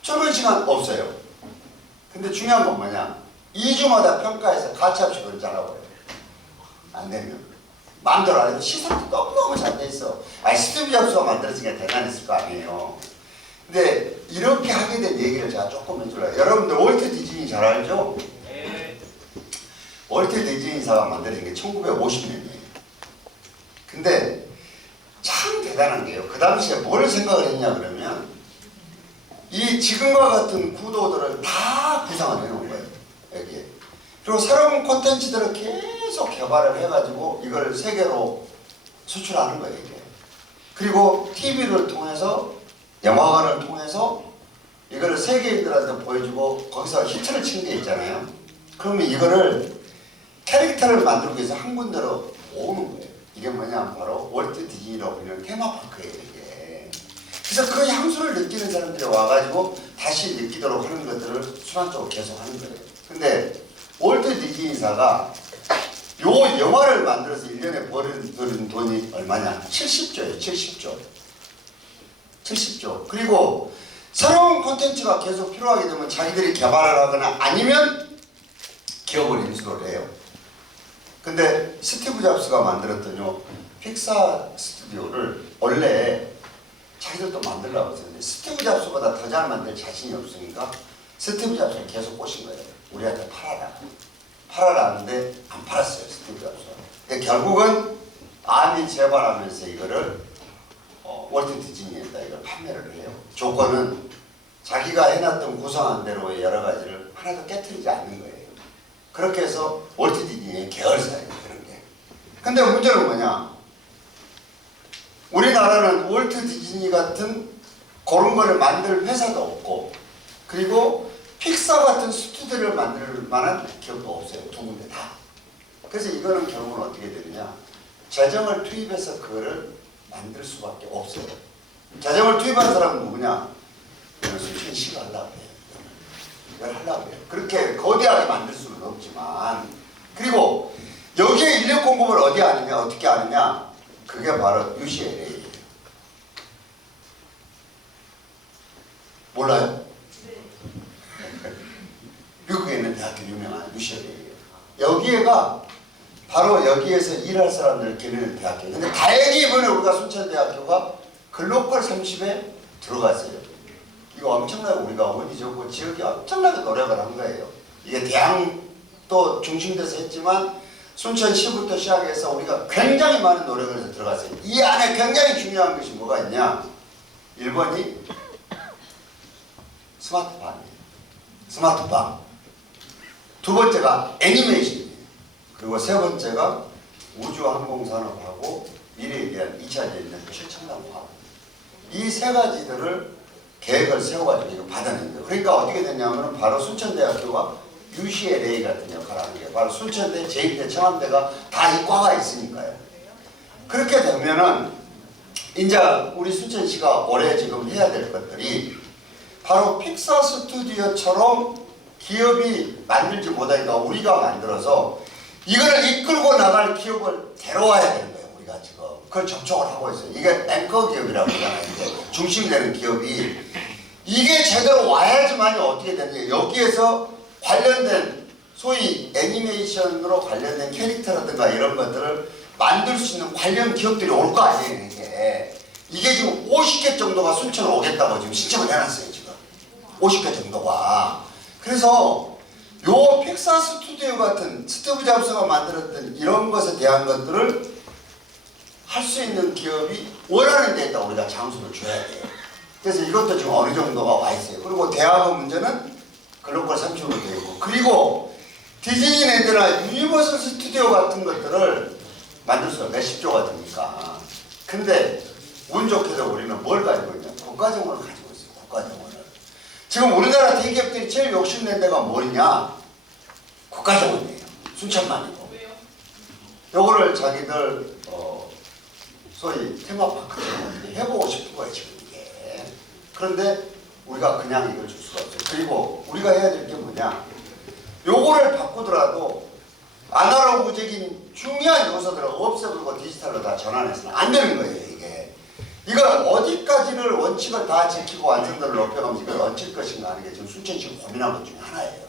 출근 시간 없어요. 근데 중요한 건 뭐냐? 2주마다 평가해서 가차없이 그걸 잘라버려요. 안 되면. 마음대로 안 해도 시설도 너무너무 잘 돼 있어. 아니 스티브 잡스가 만들어지니까 대단했을 거 아니에요. 근데 이렇게 하게 된 얘기를 제가 조금 해줄래요. 여러분들 월트 디즈니 잘 알죠? 네. 월트 디즈니사가 만들어진 게 1950년이에요. 근데 참 대단한 게요. 그 당시에 뭘 생각을 했냐 그러면 이 지금과 같은 구도들을 다 구상을 해놓은 거예요. 여기에. 그리고 새로운 콘텐츠들을 계속 개발을 해가지고 이걸 세계로 수출하는 거예요, 이게. 그리고 TV를 통해서, 영화관을 통해서 이걸 세계인들한테 보여주고 거기서 히트를 친 게 있잖아요. 그러면 이거를 캐릭터를 만들기 위해서 한 군데로 오는 거예요. 이게 뭐냐, 바로 월트 디즈니라고 불리는 테마파크예요, 이게. 그래서 그 향수를 느끼는 사람들이 와가지고 다시 느끼도록 하는 것들을 순환적으로 계속 하는 거예요. 근데 월트 디즈니사가 요 영화를 만들어서 1년에 버는 돈이 얼마냐? 70조예요, 70조. 70조. 그리고 새로운 콘텐츠가 계속 필요하게 되면 자기들이 개발을 하거나 아니면 기업을 인수를 해요. 근데 스티브 잡스가 만들었던 요 픽사 스튜디오를 원래 자기들도 만들려고 했는데 스티브 잡스보다 더 잘 만들 자신이 없으니까 스티브 잡스를 계속 꼬신 거예요. 우리한테 팔아라. 팔아라 하는데 안 팔았어요, 스티브 잡스가. 근데 결국은 암이 재발하면서 이거를 월트 디즈니에다 이걸 판매를 해요. 조건은 자기가 해놨던 구성한 대로의 여러 가지를 하나도 깨트리지 않는 거예요. 그렇게 해서 월트 디즈니의 계열사예요, 그런 게. 근데 문제는 뭐냐? 우리나라는 월트 디즈니 같은 그런 거를 만들 회사도 없고, 그리고 픽사 같은 스튜디오를 만들 만한 기업도 없어요, 두 군데 다. 그래서 이거는 결국은 어떻게 되느냐? 재정을 투입해서 그거를 만들 수밖에 없어요. 재정을 투입한 사람은 누구냐? 순천 씨가 하려고 해요. 이걸 하려고 해요. 그렇게 거대하게 만들 수는 없지만, 그리고 여기에 인력 공급을 어디 하느냐, 어떻게 하느냐? 그게 바로 UCLA예요. 몰라요? 미국에 있는 대학교 유명한 UCLA예요. 여기가 바로 여기에서 일할 사람들을 기르는 대학교예요. 근데 다행히 이번에 우리가 순천대학교가 글로벌 30에 들어갔어요. 이거 엄청나게 우리가 운이 좋고 지역이 엄청나게 노력을 한 거예요. 이게 대학도 중심돼서 했지만 순천시부터 시작해서 우리가 굉장히 많은 노력을 해서 들어갔어요. 이 안에 굉장히 중요한 것이 뭐가 있냐? 1번이 스마트팜이에요. 스마트팜. 두 번째가 애니메이션이에요. 그리고 세 번째가 우주항공산업하고 미래에 대한 2차 전략 최첨단 과학. 이 세 가지들을 계획을 세워가지고 이거 받아낸 거예요. 그러니까 어떻게 됐냐면 바로 순천대학교가 UCLA 같은 역할을 하는 게 바로 순천대, 제1대, 청암대가 다 이 과가 있으니까요. 그렇게 되면은 이제 우리 순천시가 올해 지금 해야 될 것들이 바로 픽사 스튜디오처럼 기업이 만들지 못하니까 우리가 만들어서 이거를 이끌고 나갈 기업을 데려와야 되는 거예요. 우리가 지금 그걸 접촉을 하고 있어요. 이게 앵커 기업이라고 하잖아요. 이제 중심이 되는 기업이 이게 제대로 와야지만이 어떻게 되느냐. 여기에서 관련된 소위 애니메이션으로 관련된 캐릭터라든가 이런 것들을 만들 수 있는 관련 기업들이 올 거 아니에요. 이게 지금 50개 정도가 순천으로 오겠다고 지금 신청을 해놨어요. 지금 50개 정도가. 그래서 요 픽사 스튜디오 같은 스티브 잡스가 만들었던 이런 것에 대한 것들을 할 수 있는 기업이 원하는 데에다 우리가 장소를 줘야 돼요. 그래서 이것도 지금 어느 정도가 와 있어요. 그리고 대학원 문제는 글로벌 30으로 되어 있고, 그리고 디즈니랜드나 유니버설 스튜디오 같은 것들을 만들 수가 몇십조가 되니까. 근데 운 좋게도 우리는 뭘 가지고 있냐? 국가정원을 가지고 있어요. 국가정원을. 지금 우리나라 대기업들이 제일 욕심낸 데가 뭐냐? 국가정원이에요. 순천만이고. 요거를 자기들 소위 테마파크처럼 해보고 싶은 거예요, 지금 이게. 그런데 우리가 그냥 이걸 줄 수가 없어요. 그리고 우리가 해야 될 게 뭐냐? 요거를 바꾸더라도 아날로그적인 중요한 요소들을 없애버리고 디지털로 다 전환해서는 안 되는 거예요, 이게. 이걸 어디까지를 원칙을 다 지키고 완성도를 높여가면서 이걸 얹힐 것인가 하는 게 지금 순천시가 고민한 것 중에 하나예요.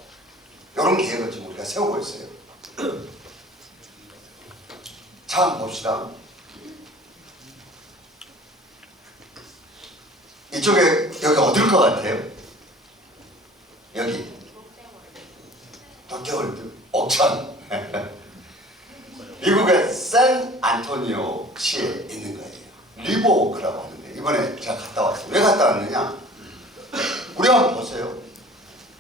이런 계획을 지금 우리가 세우고 있어요. 자, 한번 봅시다. 이쪽에 여기 어딜 것 같아요? 여기 롯데월드 옥천. 미국의 샌 안토니오 시에 있는 거예요. 리버워크라고 하는데 이번에 제가 갔다 왔어요. 왜 갔다 왔느냐? 우리 한번 보세요.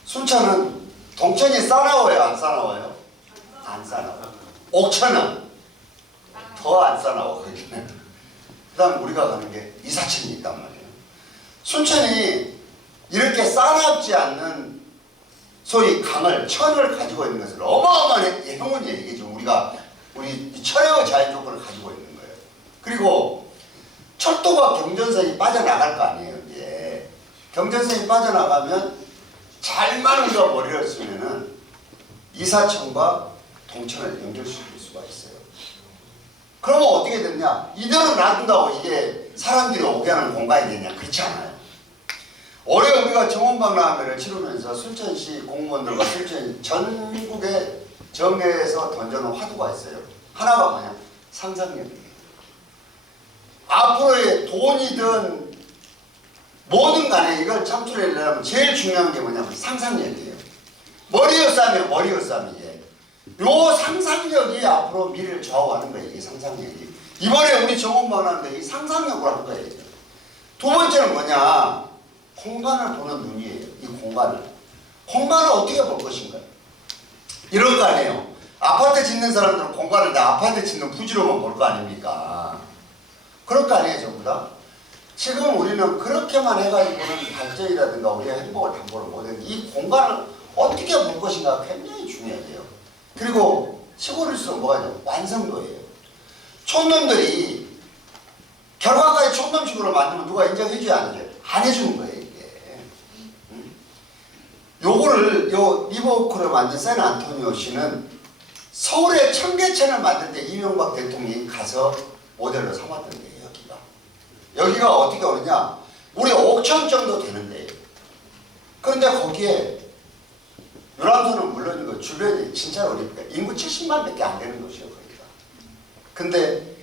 순천은 동천이 싸나워요, 안 싸나워요? 안 싸나워. 옥천은 더 안 싸나워 거기는. 그다음 우리가 가는 게 이사천이 있단 말이에요. 순천이 이렇게 싸납지 않는 소위 강을 천을 가지고 있는 것은 어마어마한 행운이에요. 이게 지금 우리 철의 자연 조건을 가지고 있는 거예요. 그리고 철도가 경전선이 빠져나갈 거 아니에요. 이제 경전선이 빠져나가면 잘만 우리가 머리를 쓰면은 이사천과 동천을 연결시킬 수가 있어요. 그러면 어떻게 됐냐? 이대로 놔둔다고 이게 사람들이 오게 하는 공간이 되냐? 그렇지 않아요. 올해 우리가 정원박람회를 치르면서 순천시 공무원들과 순천 전국의 정회에서 던져놓은 화두가 있어요. 하나가 뭐냐? 상상력이에요. 앞으로의 돈이든 뭐든 간에 이걸 창출하려면 제일 중요한 게 뭐냐면 상상력이에요. 머리였싸면 머리였싸면 요 상상력이 앞으로 미래를 좌우하는 거예요. 이 상상력이. 이번에 우리 정원박람회 이 상상력으로 할 거예요. 두 번째는 뭐냐? 공간을 보는 눈이에요. 이 공간을. 공간을 어떻게 볼 것인가? 이런 거 아니에요. 아파트 짓는 사람들은 공간을 다 아파트 짓는 부지로만 볼 거 아닙니까? 그럴 거 아니에요, 전부 다? 지금 우리는 그렇게만 해가지고는 발전이라든가 우리의 행복을 담보를 못했는데 이 공간을 어떻게 볼 것인가 굉장히 중요해요. 그리고 시골일수록 뭐가 있냐? 완성도예요. 촌놈들이 결과까지 촌놈식으로 만들면 누가 인정해줘야 안 해줘요? 안 해주는 거예요, 이게. 요거를, 요 리버오크를 만든 샌안토니오 씨는 서울의 청계천을 만들 때 이명박 대통령이 가서 모델로 삼았던 데예요, 여기가. 여기가 어떻게 오느냐? 우리 옥천 정도 되는 데예요. 그런데 거기에 유람선은 물론이고 주변이 진짜 어립니다. 인구 70만 밖에 안 되는 곳이에요, 거기가. 근데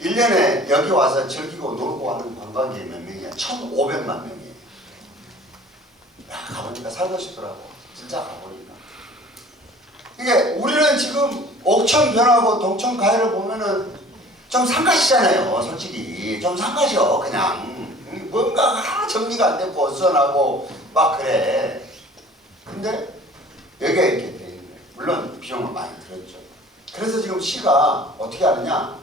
1년에 여기 와서 즐기고 놀고 하는 관광객이 몇 명이야? 1,500만 명이에요. 야, 가보니까 살고 싶더라고. 진짜 가보니까. 이게 우리는 지금 옥천 변하고 동천 가해를 보면은 좀 상가시잖아요, 솔직히. 좀 상가셔, 그냥. 뭔가 정리가 안 되고 어수선하고 막 그래. 근데 여기가 이렇게 돼 있는 거예요. 물론 비용은 많이 들었죠. 그래서 지금 시가 어떻게 하느냐?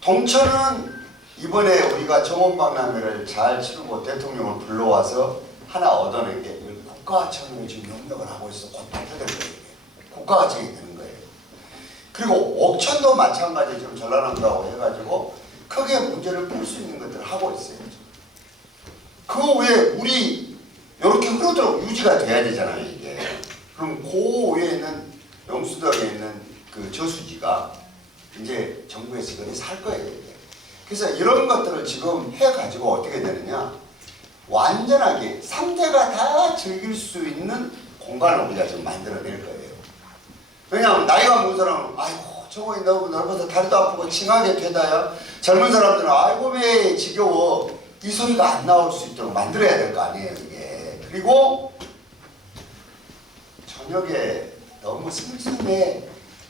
동천은 이번에 우리가 정원박람회를 잘 치르고 대통령을 불러와서 하나 얻어낸 게 국가하청을 지금 협력을 하고 있어. 곧 발표될 거예요. 국가하청이 되는 거예요. 그리고 옥천도 마찬가지로 지금 전라남도하고 해가지고 크게 문제를 풀 수 있는 것들을 하고 있어요. 그 외에 우리 이렇게 흐르도록 유지가 돼야 되잖아요, 이게. 그럼 그 위에 있는 영수도에 있는 그 저수지가 이제 정부에서 그래서 할 거예요, 이게. 그래서 이런 것들을 지금 해가지고 어떻게 되느냐? 완전하게 3대가 다 즐길 수 있는 공간을 우리가 지금 만들어낼 거예요. 왜냐하면 나이가 먹은 사람은 아이고 저거 너무 넓어서 다리도 아프고 칭하게 되다야. 젊은 사람들은 아이고 왜 지겨워. 이 소리가 안 나올 수 있도록 만들어야 될 거 아니에요, 이게. 그리고 저녁에 너무 심심해.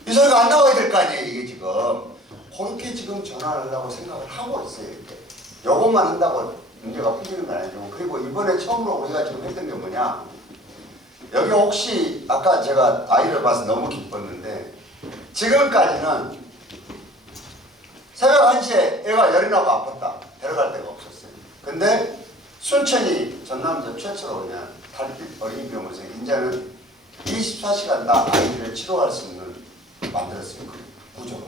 이 소리가 안 나와야 될 거 아니에요, 이게 지금. 그렇게 지금 전환을 하려고 생각을 하고 있어요, 이렇게. 요것만 한다고 문제가 풀리는 건 아니고. 그리고 이번에 처음으로 우리가 지금 했던 게 뭐냐. 여기 혹시 아까 제가 아이를 봐서 너무 기뻤는데 지금까지는 새벽 1시에 애가 열이 나고 아팠다. 데려갈 데가 없었어요. 근데 순천이 전남도 최초로 그냥 달빛 어린이병원에서 이제는 24시간 다 아이들을 치료할 수 있는 만들었어요. 그 구조로.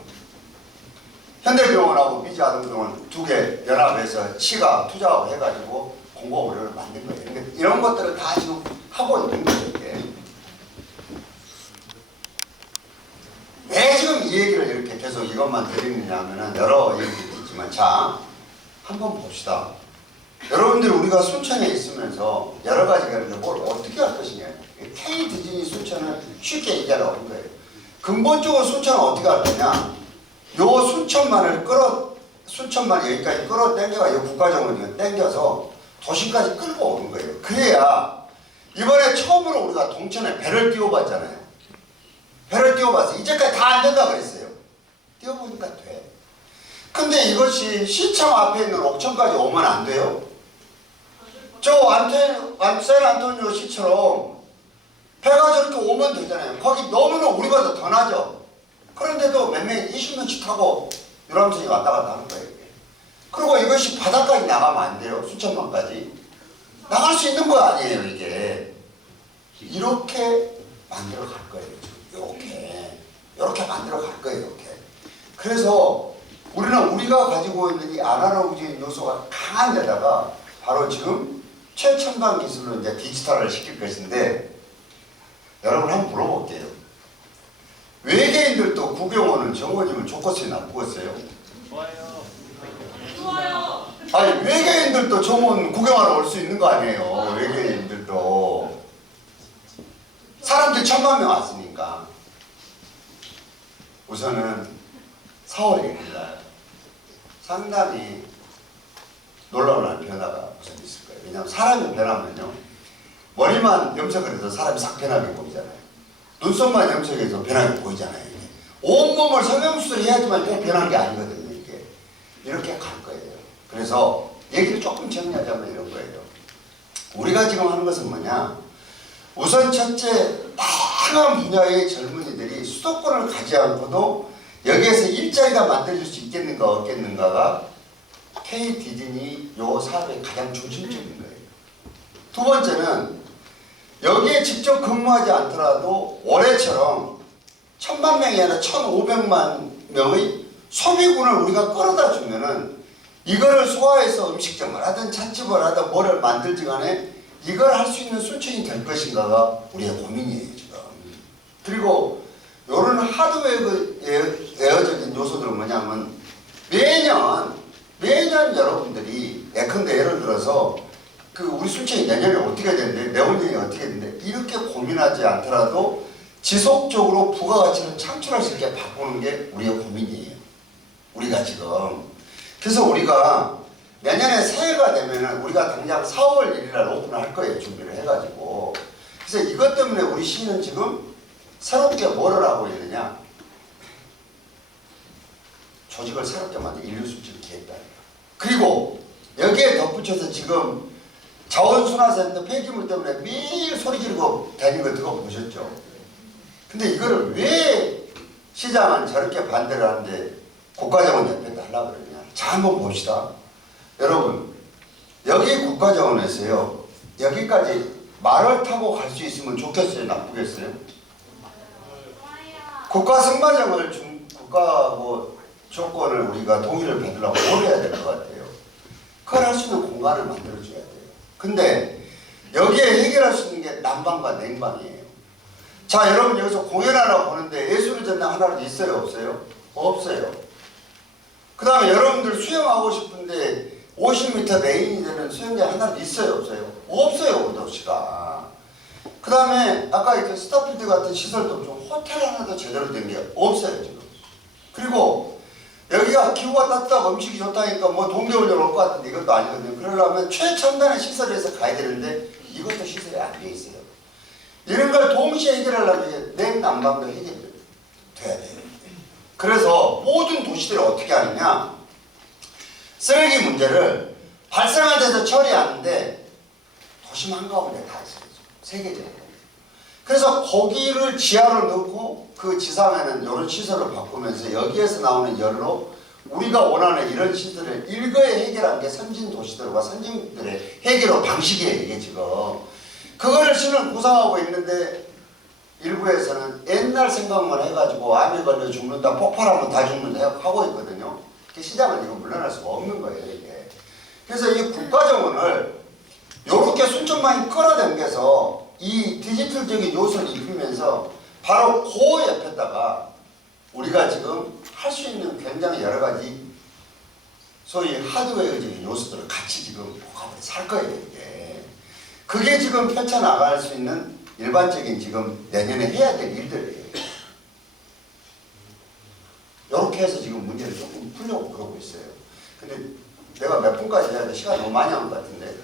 현대병원하고 미지아동병원 두 개 연합해서 시가 투자하고 해가지고 공공 의료를 만든 거예요. 그러니까 이런 것들을 다 지금 하고 있는 거예요. 이게. 왜 지금 이 얘기를 이렇게 계속 이것만 드리느냐 하면은 여러 얘기들이 있지만 자, 한번 봅시다. 여러분들 우리가 순천에 있으면서 여러 가지가 있는데 뭘 어떻게 할 것이냐. K 디즈니 순천을 쉽게 얘기하려고 한 거예요. 근본적으로 순천은 어떻게 할 거냐. 요 순천만 여기까지 끌어당겨가 요 국가정원을 당겨서 도심까지 끌고 오는 거예요. 그래야 이번에 처음으로 우리가 동천에 배를 띄워봤잖아요. 배를 띄워봐서 이제까지 다 안 된다 그랬어요. 띄워보니까 돼. 근데 이것이 시청 앞에 있는 옥천까지 오면 안 돼요? 저 샌안토니오 시처럼 배가 저렇게 오면 되잖아요. 거기 너무나 우리보다 더 나죠. 그런데도 몇 명이 20명씩 타고 유람선이 왔다 갔다 하는 거예요. 그리고 이것이 바다까지 나가면 안 돼요. 수천만까지. 나갈 수 있는 거 아니에요, 이게. 이렇게 만들어 갈 거예요. 이렇게 만들어 갈 거예요, 이렇게. 그래서 우리는 우리가 가지고 있는 이 아날로그적인 요소가 강한 데다가 바로 지금 최첨단 기술로 이제 디지털을 시킬 것인데, 여러분 한번 물어볼게요. 외계인들도 구경 오는 정원님을 좋겠어요, 나쁘겠어요? 좋아요. 아니, 외계인들도 정원 구경하러 올 수 있는 거 아니에요, 외계인들도. 사람들이 1000만 명 왔으니까. 우선은 4월 1일날 상당히 놀라운 변화가 우선 있을 거예요. 왜냐하면 사람이 변하면요, 머리만 염색을 해서 사람이 싹 변하게 보이잖아요. 눈썹만 염색해서 변하게 보이잖아요. 이게. 온몸을 성형수술 해야지만 이게 변한 게 아니거든요. 이게. 이렇게 갈 거예요. 그래서 얘기를 조금 정리하자면 이런 거예요. 우리가 지금 하는 것은 뭐냐? 우선 첫째, 다양한 분야의 젊은이들이 수도권을 가지 않고도 여기에서 일자리가 만들어질 수 있겠는가 없겠는가가 K 디즈니 요 사업의 가장 중심적인 거예요. 두 번째는 여기에 직접 근무하지 않더라도 올해처럼 1000만 명이 아니라 1500만 명의 소비군을 우리가 끌어다 주면은 이거를 소화해서 음식점을 하든 찻집을 하든 뭐를 만들지 간에 이걸 할 수 있는 순천이 될 것인가가 우리의 고민이에요, 지금. 그리고 이런 하드웨어적인 요소들은 뭐냐면 매년 여러분들이 예컨대 예를 들어서 그 우리 순천이 내년에 어떻게 되는데 내후년이 어떻게 되는데 이렇게 고민하지 않더라도 지속적으로 부가가치를 창출할 수 있게 바꾸는 게 우리의 고민이에요. 우리가 지금. 그래서 우리가 내년에 새해가 되면은 우리가 당장 4월 1일날 오픈을 할 거예요. 준비를 해가지고. 그래서 이것 때문에 우리 시는 지금 새롭게 뭐를 하고 있느냐. 조직을 새롭게 만든 인류수칙을 기획단이에요. 그리고 여기에 덧붙여서 지금 자원순화센터 폐기물 때문에 매일 소리 지르고 다니는 거 들어보셨죠? 근데 이거를 왜 시장은 저렇게 반대를 하는데 국가자원협회도 하려고 그러냐. 자, 한번 봅시다. 여러분, 여기 국가자원에서요, 여기까지 말을 타고 갈 수 있으면 좋겠어요? 나쁘겠어요? 국가 승마장을 국가 조건을 우리가 동의를 받으려고 뭘 해야 될 것 같아요? 그걸 할 수 있는 공간을 만들어줘야 돼요. 근데 여기에 해결할 수 있는 게 난방과 냉방이에요. 자, 여러분 여기서 공연하라고 보는데 예술의 전당 하나라도 있어요? 없어요? 없어요. 그 다음에 여러분들 수영하고 싶은데 50m 메인이 되는 수영장 하나라도 있어요? 없어요? 없어요, 우리 도시가. 그 다음에 아까 이렇게 스타필드 같은 시설도 좀 호텔 하나도 제대로 된 게 없어요, 지금. 그리고 여기가 기후가 따뜻하고 음식이 좋다니까 뭐 동계올림 올 것 같은데 이것도 아니거든요. 그러려면 최첨단의 시설에서 가야 되는데 이것도 시설이 안 돼 있어요. 이런 걸 동시에 해결하려면 냉난방도 해결돼야 돼요. 그래서 모든 도시들이 어떻게 하느냐. 쓰레기 문제를 발생한 데서 처리하는데 도심 한가운데 다 있어요. 세계적으로. 그래서 거기를 지하로 넣고 그 지상에는 이런 시설을 바꾸면서 여기에서 나오는 열로 우리가 원하는 이런 시설을 일거에 해결한 게 선진 도시들과 선진들의 해결 방식이에요, 이게 지금. 그거를 시는 구상하고 있는데 일부에서는 옛날 생각만 해가지고 암에 걸려 죽는다, 폭발하면 다 죽는다 하고 있거든요. 시장은 이거 물러날 수가 없는 거예요, 이게. 그래서 이 국가정원을 요렇게 순천만이 끌어당겨서 이 디지털적인 요소를 입히면서 바로 그 옆에다가 우리가 지금 할 수 있는 굉장히 여러 가지 소위 하드웨어적인 요소들을 같이 지금 복합을 살 거예요, 이게. 그게 지금 펼쳐나갈 수 있는 일반적인 지금 내년에 해야 될 일들이에요. 이렇게 해서 지금 문제를 조금 풀려고 그러고 있어요. 근데 내가 몇 분까지 해야 돼? 시간 너무 많이 한 것 같은데.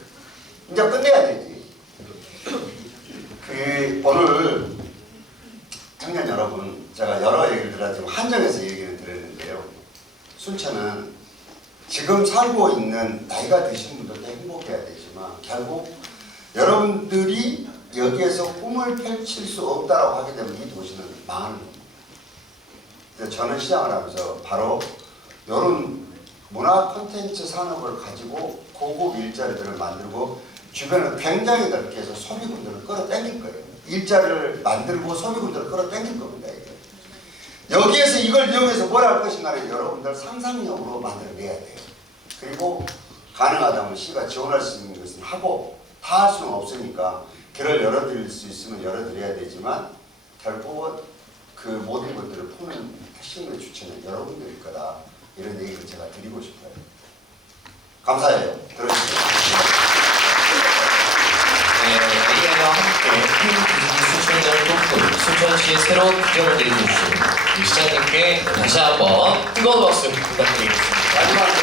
이제 끝내야 되지. 오늘 청년 여러분, 제가 여러 얘기를 지금 한정해서 얘기를 드렸는데요. 순천은 지금 살고 있는 나이가 드신 분들도 행복해야 되지만 결국 여러분들이 여기에서 꿈을 펼칠 수 없다라고 하게 되면 이 도시는 망하는 겁니다. 그래서 저는 시장을 하면서 바로 이런 문화 콘텐츠 산업을 가지고 고급 일자리들을 만들고 주변을 굉장히 넓게 해서 소비군들을 끌어당길 거예요. 일자리를 만들고 소비군들을 끌어당길 겁니다. 이게. 여기에서 이걸 이용해서 뭘 할 것인가를 여러분들 상상력으로 만들어내야 돼요. 그리고 가능하다면 시가 지원할 수 있는 것은 하고 다 할 수는 없으니까 길을 열어드릴 수 있으면 열어드려야 되지만 결국은 그 모든 것들을 푸는 핵심의 주체는 여러분들일 거다. 이런 얘기를 제가 드리고 싶어요. 감사해요. 들어주세요. 네, AI와 함께 핀 비즈니스 순천을 꿈꾸는 순천시의 새로운 비전을 내주신 우리 시장님께 다시 한번 뜨거운 박수 부탁드리겠습니다. 마지막으로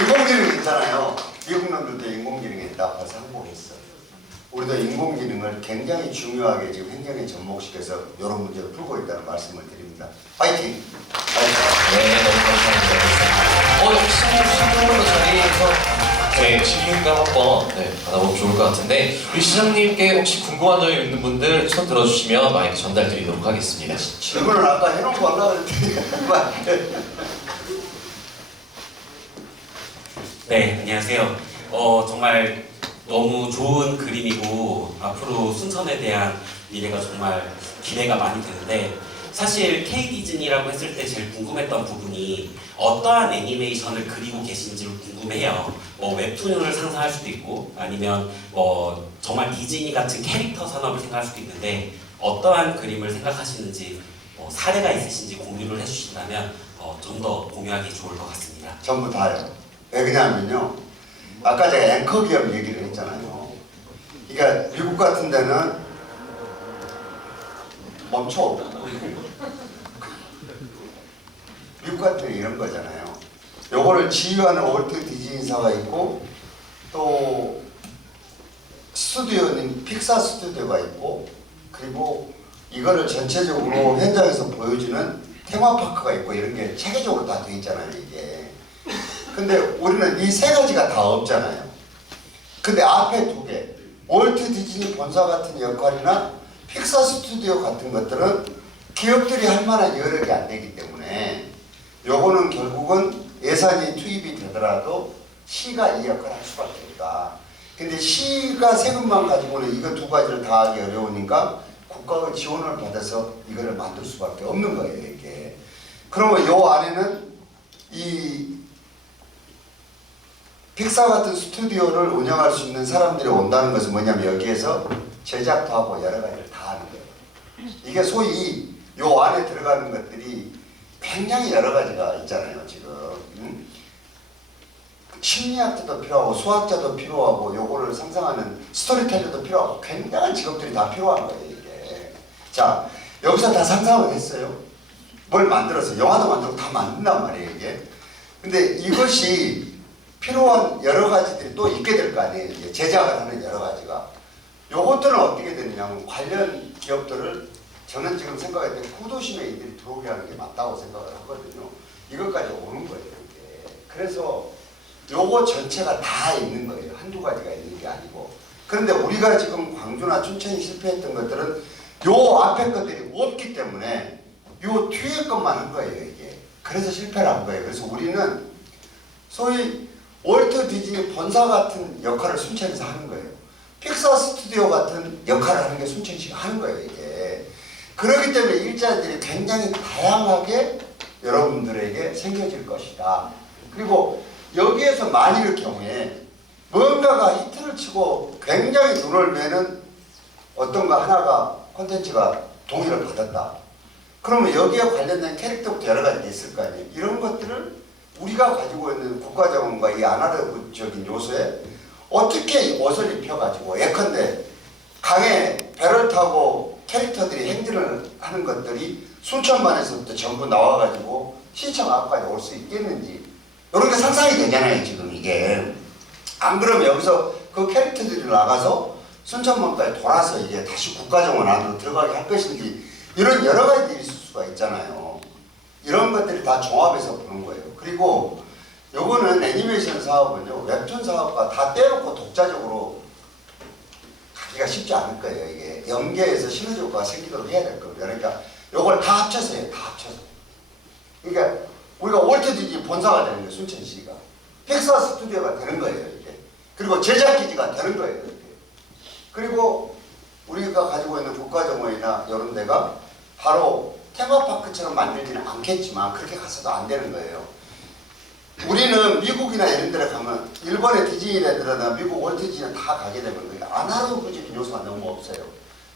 인공지능 있잖아요. 미국 놈들도 인공지능에 있다 벌써 항복했어. 우리도 인공지능을 굉장히 중요하게 지금 행정에 접목시켜서 이런 문제를 풀고 있다는 말씀을 드립니다. 파이팅! 네, 너무 감사합니다. 시장님 자리에서 질문과 한번 받아보면 좋을 것 같은데 우리 시장님께 혹시 궁금한 점이 있는 분들 손 들어주시면 마이크 전달드리도록 하겠습니다. 질문을 아까 해놓고 하려고 그랬더니 네, 안녕하세요. 정말 너무 좋은 그림이고 앞으로 순천에 대한 미래가 정말 기대가 많이 되는데 사실 K-디즈니라고 했을 때 제일 궁금했던 부분이 어떠한 애니메이션을 그리고 계신지 궁금해요. 뭐 웹툰을 상상할 수도 있고 아니면 뭐 정말 디즈니 같은 캐릭터 산업을 생각할 수도 있는데 어떠한 그림을 생각하시는지 사례가 있으신지 공유를 해주신다면 좀 더 공유하기 좋을 것 같습니다. 전부 다요. 왜 그러냐면요. 아까 제가 앵커 기업 얘기를 했잖아요. 그러니까 미국 같은 데는 멈춰. 미국 같은 데 이런 거잖아요. 요거를 지휘하는 월트 디즈니사가 있고 또 스튜디오는 픽사 스튜디오가 있고 그리고 이거를 전체적으로 현장에서 보여주는 테마파크가 있고 이런 게 체계적으로 다 돼 있잖아요. 이게. 근데 우리는 이 세 가지가 다 없잖아요. 근데 앞에 두 개, 월트 디즈니 본사 같은 역할이나 픽사 스튜디오 같은 것들은 기업들이 할 만한 여력이 안 되기 때문에 요거는 결국은 예산이 투입이 되더라도 시가 이 역할을 할 수밖에 없다. 근데 시가 세금만 가지고는 이거 두 가지를 다 하기 어려우니까 국가의 지원을 받아서 이거를 만들 수밖에 없는 거예요, 이게. 그러면 요 안에는 이 픽사 같은 스튜디오를 운영할 수 있는 사람들이 온다는 것은 뭐냐면 여기에서 제작도 하고 여러 가지를 다 하는 거예요. 이게 소위 요 안에 들어가는 것들이 굉장히 여러 가지가 있잖아요, 지금. 심리학자도 필요하고 수학자도 필요하고 요거를 상상하는 스토리텔러도 필요하고 굉장한 직업들이 다 필요한 거예요, 이게. 자, 여기서 다 상상을 했어요. 뭘 만들어서 영화도 만들고 다 만든단 말이에요, 이게. 근데 이것이 필요한 여러 가지들이 또 있게 될 거 아니에요. 이제 제작을 하는 여러 가지가. 요것들은 어떻게 되느냐면 관련 기업들을 저는 지금 생각할 때 구도심에 이들이 들어오게 하는 게 맞다고 생각을 하거든요. 이것까지 오는 거예요, 이게. 그래서 요거 전체가 다 있는 거예요. 한두 가지가 있는 게 아니고. 그런데 우리가 지금 광주나 춘천이 실패했던 것들은 요 앞에 것들이 없기 때문에 요 뒤에 것만 한 거예요, 이게. 그래서 실패를 한 거예요. 그래서 우리는 소위 월트 디즈니 본사 같은 역할을 순천에서 하는 거예요. 픽사 스튜디오 같은 역할을 하는 게 순천시가 하는 거예요, 이게. 그렇기 때문에 일자리들이 굉장히 다양하게 여러분들에게 생겨질 것이다. 그리고 여기에서 만일 경우에 뭔가가 히트를 치고 굉장히 눈을 매는 어떤가 하나가 콘텐츠가 동의를 받았다. 그러면 여기에 관련된 캐릭터부터 여러 가지가 있을 거 아니에요. 이런 것들을 우리가 가지고 있는 국가자원과 이 아날로그적인 요소에 어떻게 옷을 입혀가지고 예컨대 강에 배를 타고 캐릭터들이 행진을 하는 것들이 순천만에서부터 전부 나와가지고 시청 앞까지 올 수 있겠는지 이런 게 상상이 되잖아요, 지금 이게. 안 그러면 여기서 그 캐릭터들이 나가서 순천만까지 돌아서 이제 다시 국가정원 안으로 들어가게 할 것인지 이런 여러 가지들이 있을 수가 있잖아요. 이런 것들이 다 종합해서 보는 거예요. 그리고 요거는 애니메이션 사업은요, 웹툰 사업과 다 떼놓고 독자적으로 그러니까 쉽지 않을 거예요. 이게 연계해서 시너지 효과가 생기도록 해야 될 겁니다. 그러니까 요걸 다 합쳐서 해요. 다 합쳐서. 그러니까 우리가 월트 디즈니 본사가 되는 거예요. 순천시가. 픽사 스튜디오가 되는 거예요. 이게. 그리고 제작기지가 되는 거예요. 이게. 그리고 우리가 가지고 있는 국가정원이나 이런 데가 바로 테마파크처럼 만들지는 않겠지만 그렇게 가서도 안 되는 거예요. 우리는 미국이나 이런 데를 가면 일본의 디즈니랜드나 미국 월트 디즈니는 다 가게 되면 그게 아날로그적인 요소가 너무 없어요.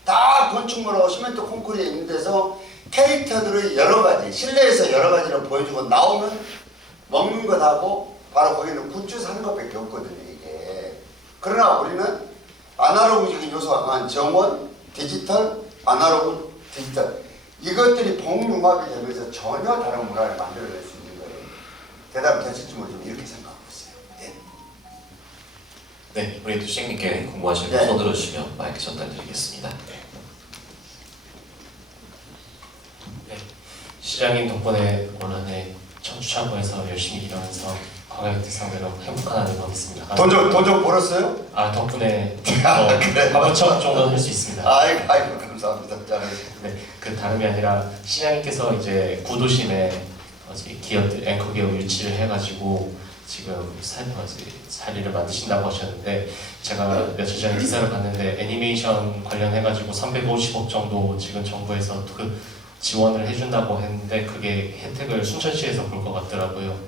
다 건축물하고 시멘트 콘크리트에 있는 데서 캐릭터들의 여러 가지, 실내에서 여러 가지를 보여주고 나오면 먹는 것하고 바로 거기는 굿즈 사는 것밖에 없거든요, 이게. 그러나 우리는 아날로그적인 요소가 강한 정원, 디지털, 아날로그, 디지털. 이것들이 복융합이 되면서 전혀 다른 문화를 만들어낼 수 있는 거예요. 대답이 되실지 모르지만 이렇게 생각하고 있어요. 네. 네, 우리 두식님께 궁금하신 분 네. 손 들어주시면 마이크 전달드리겠습니다. 네, 시장님 덕분에 올 한 해 청주창고에서 열심히 일하면서 과학의 상대로 행복한 한 해 보냈습니다. 돈 좀 벌었어요? 아 덕분에 그래. 바보처럼 정도는 할 수 있습니다. 아이고 감사합니다. 네, 그 다름이 아니라 시장님께서 이제 구도심에 기업들 앵커 기업 유치를 해가지고 지금 자리를 만드신다고 하셨는데 제가 며칠 전에 기사를 봤는데 애니메이션 관련해가지고 350억 정도 지금 정부에서 그 지원을 해준다고 했는데 그게 혜택을 순천시에서 볼 것 같더라고요.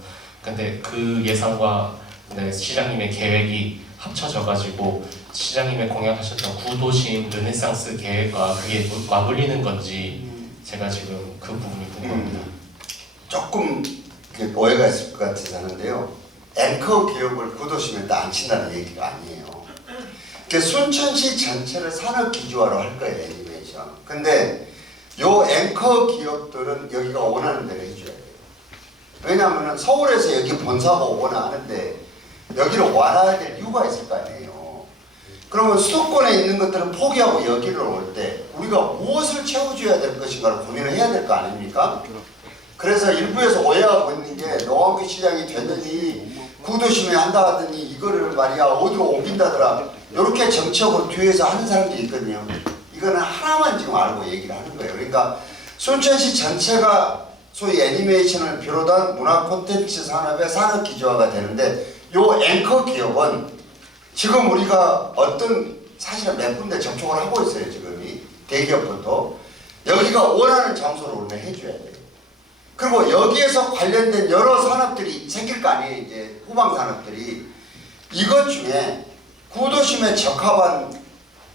근데 그 예상과 네, 시장님의 계획이 합쳐져가지고 시장님의 공약하셨던 구도심 르네상스 계획과 그게 맞물리는 건지 제가 지금 그 부분이 궁금합니다. 조금 오해가 있을 것 같아서 하는데요. 앵커 기업을 구도심에 안 친다는 얘기가 아니에요. 순천시 전체를 산업 기주화로 할 거예요, 애니메이션. 근데 요 앵커 기업들은 여기가 원하는 대로 해줘야 돼요. 왜냐하면 서울에서 여기 본사가 오거나 하는데 여기를 와야 될 이유가 있을 거 아니에요. 그러면 수도권에 있는 것들은 포기하고 여기를 올 때 우리가 무엇을 채워줘야 될 것인가를 고민을 해야 될 거 아닙니까? 그래서 일부에서 오해하고 있는 게 노원구 시장이 됐더니 구도심에 한다 하더니 이거를 말이야 어디로 옮긴다더라 이렇게 정치적으로 뒤에서 하는 사람들이 있거든요. 이거는 하나만 지금 알고 얘기를 하는 거예요. 그러니까 순천시 전체가 소위 애니메이션을 비롯한 문화 콘텐츠 산업의 산업 기조화가 되는데 요 앵커 기업은 지금 우리가 사실은 몇 군데 접촉을 하고 있어요. 지금이 대기업부터 여기가 원하는 장소를 우리는 해줘야 돼요. 그리고 여기에서 관련된 여러 산업들이 생길 거 아니에요. 이제 후방 산업들이 이것 중에 구도심에 적합한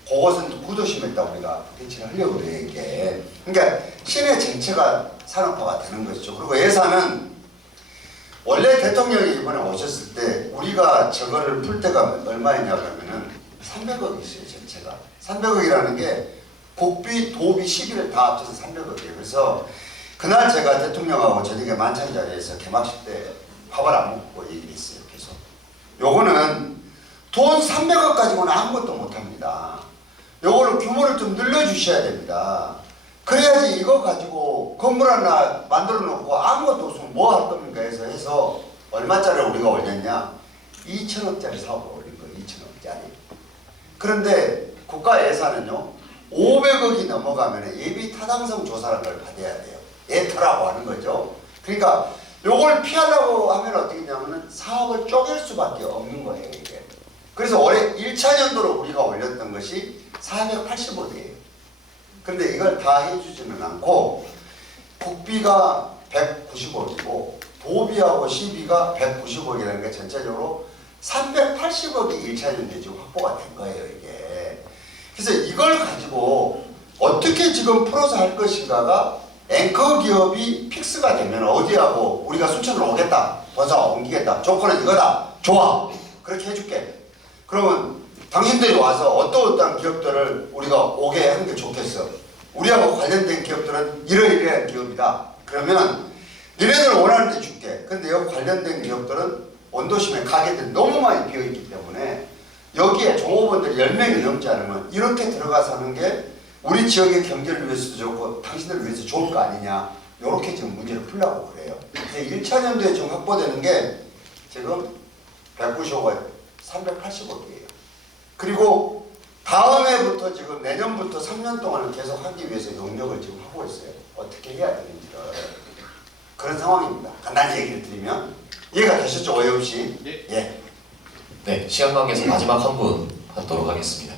그것은 구도심에다 우리가 배치를 하려고 해요. 이게 그러니까 시내 전체가 산업화가 되는 것이죠. 그리고 예산은 원래 대통령이 이번에 오셨을 때 우리가 저거를 풀 때가 얼마였냐 그러면은 300억이 있어요. 전체가 300억이라는 게 국비, 도비, 시비를 다 합쳐서 300억이에요. 그래서 그날 제가 대통령하고 저녁에 만찬 자리에서 개막식 때 밥을 안 먹고 얘기를 했어요. 그래서 요거는 돈 300억 가지고는 아무것도 못합니다. 요거를 규모를 좀 늘려주셔야 됩니다. 그래야지 이거 가지고 건물 하나 만들어 놓고 아무것도 없으면 뭐 할 겁니까 해서 얼마짜리를 우리가 올렸냐 2천억짜리 사업을 올린 거예요. 2천억짜리. 그런데 국가 예산은요 500억이 넘어가면 예비 타당성 조사라는 걸 받아야 돼요. 예타라고 하는 거죠. 그러니까 요걸 피하려고 하면 어떻게 되냐면 사업을 쪼갤 수밖에 없는 거예요. 이게. 그래서 올해 1차 연도로 우리가 올렸던 것이 480억이에요. 근데 이걸 다 해주지는 않고 국비가 190억이고 도비하고 시비가 190억이라는 게 전체적으로 380억이 1차 연도에 지금 확보가 된 거예요. 이게. 그래서 이걸 가지고 어떻게 지금 풀어서 할 것인가가 앵커 기업이 픽스가 되면 어디하고 우리가 순천으로 오겠다. 본사가 옮기겠다. 조건은 이거다. 좋아. 그렇게 해줄게. 그러면 당신들이 와서 어떠한 기업들을 우리가 오게 하는 게 좋겠어. 우리하고 관련된 기업들은 이러이러한 기업이다. 그러면 니네들 원하는 데 줄게. 근데 여기 관련된 기업들은 원도심에 가게들이 너무 많이 비어있기 때문에 여기에 종업원들이 10명이 넘지 않으면 이렇게 들어가서 하는 게 우리 지역의 경제를 위해서도 좋고 당신들을 위해서 좋을 거 아니냐. 이렇게 지금 문제를 풀려고 그래요. 1차 연도에 지금 확보되는 게 지금 195억, 380억이에요. 그리고 다음 해부터 지금 내년부터 3년 동안은 계속 하기 위해서 용역을 지금 하고 있어요. 어떻게 해야 되는지를. 그런 상황입니다. 간단히 얘기를 드리면 이해가 되셨죠? 오해 없이? 예. 네, 시간 관계에서 마지막 한 분 받도록 하겠습니다.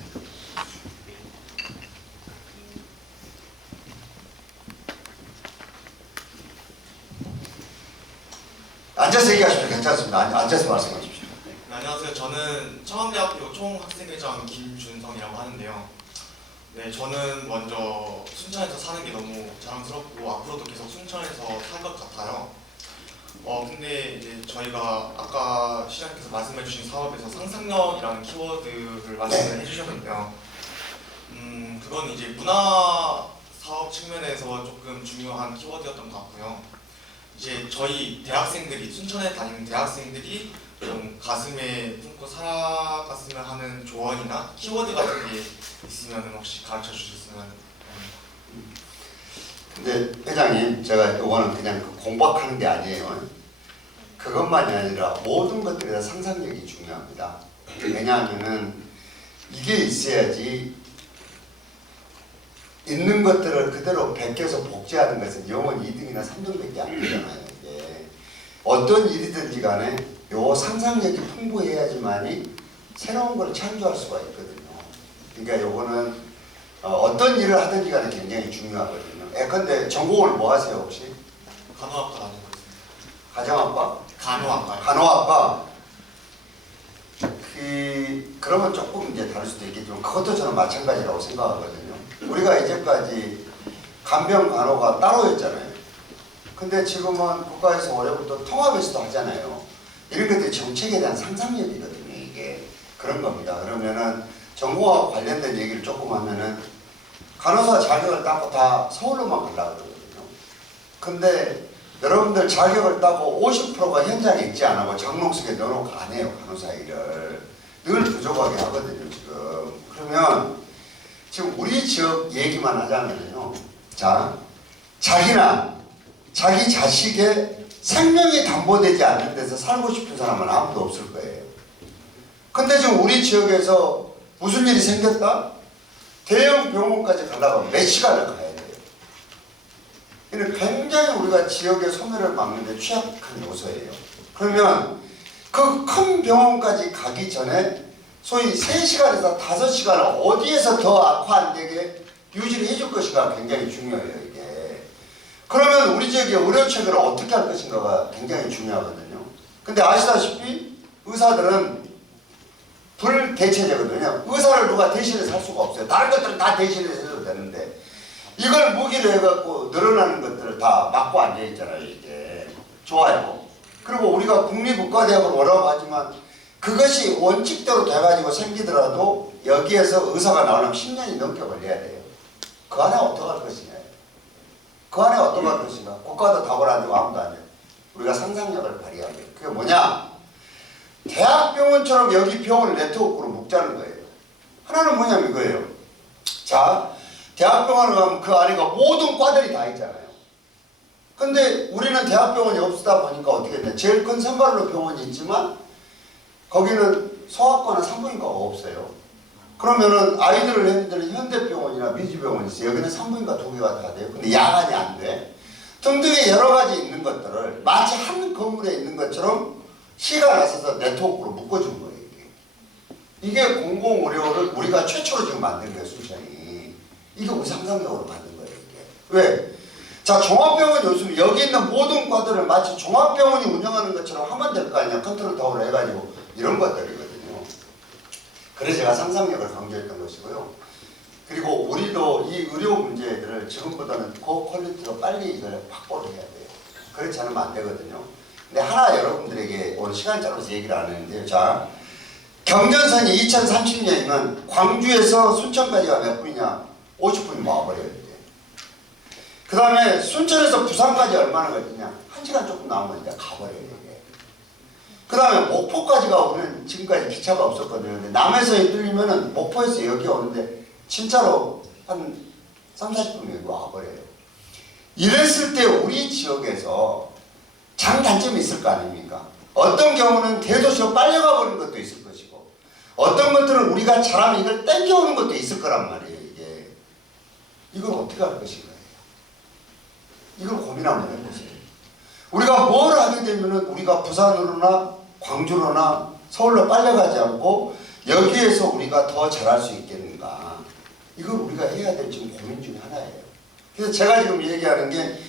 앉아서 얘기하시면 괜찮습니다. 앉아서 말씀하십시오. 네, 안녕하세요. 저는 청암대학교 총학생회장 김준성이라고 하는데요. 네, 저는 먼저 순천에서 사는 게 너무 자랑스럽고 앞으로도 계속 순천에서 살 것 같아요. 근데 이제 저희가 아까 시장님께서 말씀해주신 사업에서 상상력이라는 키워드를 말씀을 해주셨는데요. 그건 이제 문화 사업 측면에서 조금 중요한 키워드였던 것 같고요. 이제 저희 대학생들이 순천에 다니는 대학생들이 좀 가슴에 품고 살아갔으면 하는 조언이나 키워드 같은 게 있으면 혹시 가르쳐 주셨으면 근데 회장님, 제가 이거는 그냥 공박하는 게 아니에요. 그것만이 아니라 모든 것들에 다 상상력이 중요합니다. 왜냐하면은 이게 있어야지 있는 것들을 그대로 베껴서 복제하는 것은 영원히 2등이나 3등밖에 안 되잖아요. 이게 어떤 일이든지 간에 요 상상력이 풍부해야지만이 새로운 걸 창조할 수가 있거든요. 그러니까 요거는 어떤 일을 하든지 간에 굉장히 중요하거든요. 근데 전공을 뭐 하세요 혹시? 간호학과 다니고 있습니다. 가정학과? 간호학과. 간호학과. 그러면 조금 이제 다를 수도 있겠지만 그것도 저는 마찬가지라고 생각하거든요. 우리가 이제까지 간병 간호가 따로였잖아요. 근데 지금은 국가에서 올해부터 통합에서도 하잖아요. 이런 것들이 정책에 대한 상상력이거든요. 이게 그런 겁니다. 그러면은 전공하고 관련된 얘기를 조금 하면은 간호사 자격을 따고 다 서울로만 가려고 그러거든요. 근데 여러분들 자격을 따고 50%가 현장에 있지 않고 장롱속에 넣어놓고 안 해요. 간호사 일을. 늘 부족하게 하거든요. 지금. 그러면 지금 우리 지역 얘기만 하자면요. 자, 자기나 자기 자식의 생명이 담보되지 않는 데서 살고 싶은 사람은 아무도 없을 거예요. 근데 지금 우리 지역에서 무슨 일이 생겼다? 대형 병원까지 가려면 몇 시간을 가야 돼요. 굉장히 우리가 지역의 소멸을 막는 데 취약한 요소예요. 그러면 그 큰 병원까지 가기 전에 소위 3시간에서 5시간을 어디에서 더 악화 안 되게 유지를 해줄 것인가 굉장히 중요해요. 이게. 그러면 우리 지역의 의료체계를 어떻게 할 것인가가 굉장히 중요하거든요. 근데 아시다시피 의사들은 불대체제거든요. 의사를 누가 대신해서 할 수가 없어요. 다른 것들은 다 대신해서 해도 되는데 이걸 무기로 해갖고 늘어나는 것들을 다 막고 앉아있잖아요. 이게. 좋아요. 그리고 우리가 국립의과대학을 오라고 하지만 그것이 원칙대로 돼가지고 생기더라도 여기에서 의사가 나오려면 10년이 넘게 걸려야 돼요. 그 안에 어떻게 할 것이냐. 그 안에 어떻게 할 것인가. 국가도 답을 안 주고 아무도 안 해요. 우리가 상상력을 발휘해야 돼요. 그게 뭐냐. 대학병원처럼 여기 병원을 네트워크로 묶자는 거예요. 하나는 뭐냐면 이거예요. 자, 대학병원을 가면 그 안에가 모든 과들이 다 있잖아요. 근데 우리는 대학병원이 없다 보니까 어떻게 됐냐. 제일 큰 선발로 병원이 있지만 거기는 소아과나 산부인과가 없어요. 그러면은 아이들을 했는데는 현대병원이나 미주병원이 있어요. 여기는 산부인과 2개가 다 돼요. 근데 야간이 안 돼. 등등의 여러 가지 있는 것들을 마치 한 건물에 있는 것처럼 시간 나서서 네트워크로 묶어준 거예요. 이게 공공의료를 우리가 최초로 지금 만든 거예요. 순천이. 이게 우리 상상력으로 만든 거예요. 이게. 왜? 자, 종합병원 요즘 여기 있는 모든 과들을 마치 종합병원이 운영하는 것처럼 하면 될 거 아니야. 컨트롤 타워를 해가지고 이런 것들이거든요. 그래서 제가 상상력을 강조했던 것이고요. 그리고 우리도 이 의료 문제들을 지금보다는 고퀄리티로 빨리 이걸 확보를 해야 돼요. 그렇지 않으면 안 되거든요. 근데 하나 여러분들에게 오늘 시간 짧아서 얘기를 안 했는데요. 자, 경전선이 2030년이면 광주에서 순천까지가 몇 분이냐? 50분이 모아버려요. 이제. 그 다음에 순천에서 부산까지 얼마나 걸리냐? 1시간 조금 나오면 이제 가버려요. 이게. 그 다음에 목포까지가 우리는 지금까지 기차가 없었거든요. 근데 남해선이 뚫리면은 목포에서 여기 오는데 진짜로 한 3, 40분이 와버려요. 이랬을 때 우리 지역에서 장단점이 있을 거 아닙니까? 어떤 경우는 대도시로 빨려가 버리는 것도 있을 것이고 어떤 것들은 우리가 잘하면 이걸 땡겨오는 것도 있을 거란 말이에요. 이걸 어떻게 할 것인가. 이걸 고민 한번 해보세요. 우리가 뭘 하게 되면은 우리가 부산으로나 광주로나 서울로 빨려가지 않고 여기에서 우리가 더 잘할 수 있겠는가. 이걸 우리가 해야 될 지금 고민 중에 하나예요. 그래서 제가 지금 얘기하는 게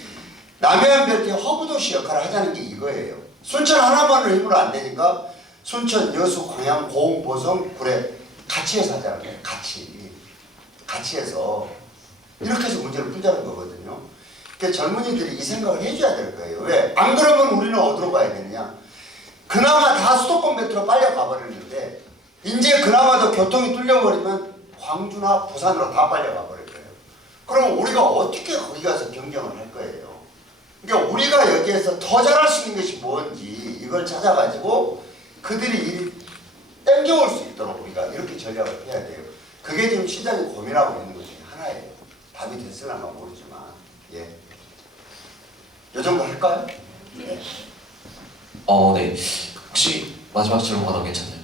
남해안벨트의 허브도시 역할을 하자는 게 이거예요. 순천 하나만으로 힘으로 안 되니까 순천, 여수, 광양, 고흥, 보성, 구례 같이 해서 하자는 거예요. 같이 해서 이렇게 해서 문제를 풀자는 거거든요. 그러니까 젊은이들이 이 생각을 해줘야 될 거예요. 왜? 안 그러면 우리는 어디로 가야겠냐? 그나마 다 수도권 벨트로 빨려 가버리는데 이제 그나마도 교통이 뚫려버리면 광주나 부산으로 다 빨려 가버릴 거예요. 그럼 우리가 어떻게 거기 가서 경쟁을 할 거예요? 그러니까 우리가 여기에서 더 잘할 수 있는 것이 뭔지 이걸 찾아가지고 그들이 땡겨올 수 있도록 우리가 이렇게 전략을 해야 돼요. 그게 지금 시장이 고민하고 있는 것 중에 하나예요. 답이 됐을랑가 모르지만 이 정도 할까요? 네. 네. 혹시 마지막 질문 받아도 괜찮나요?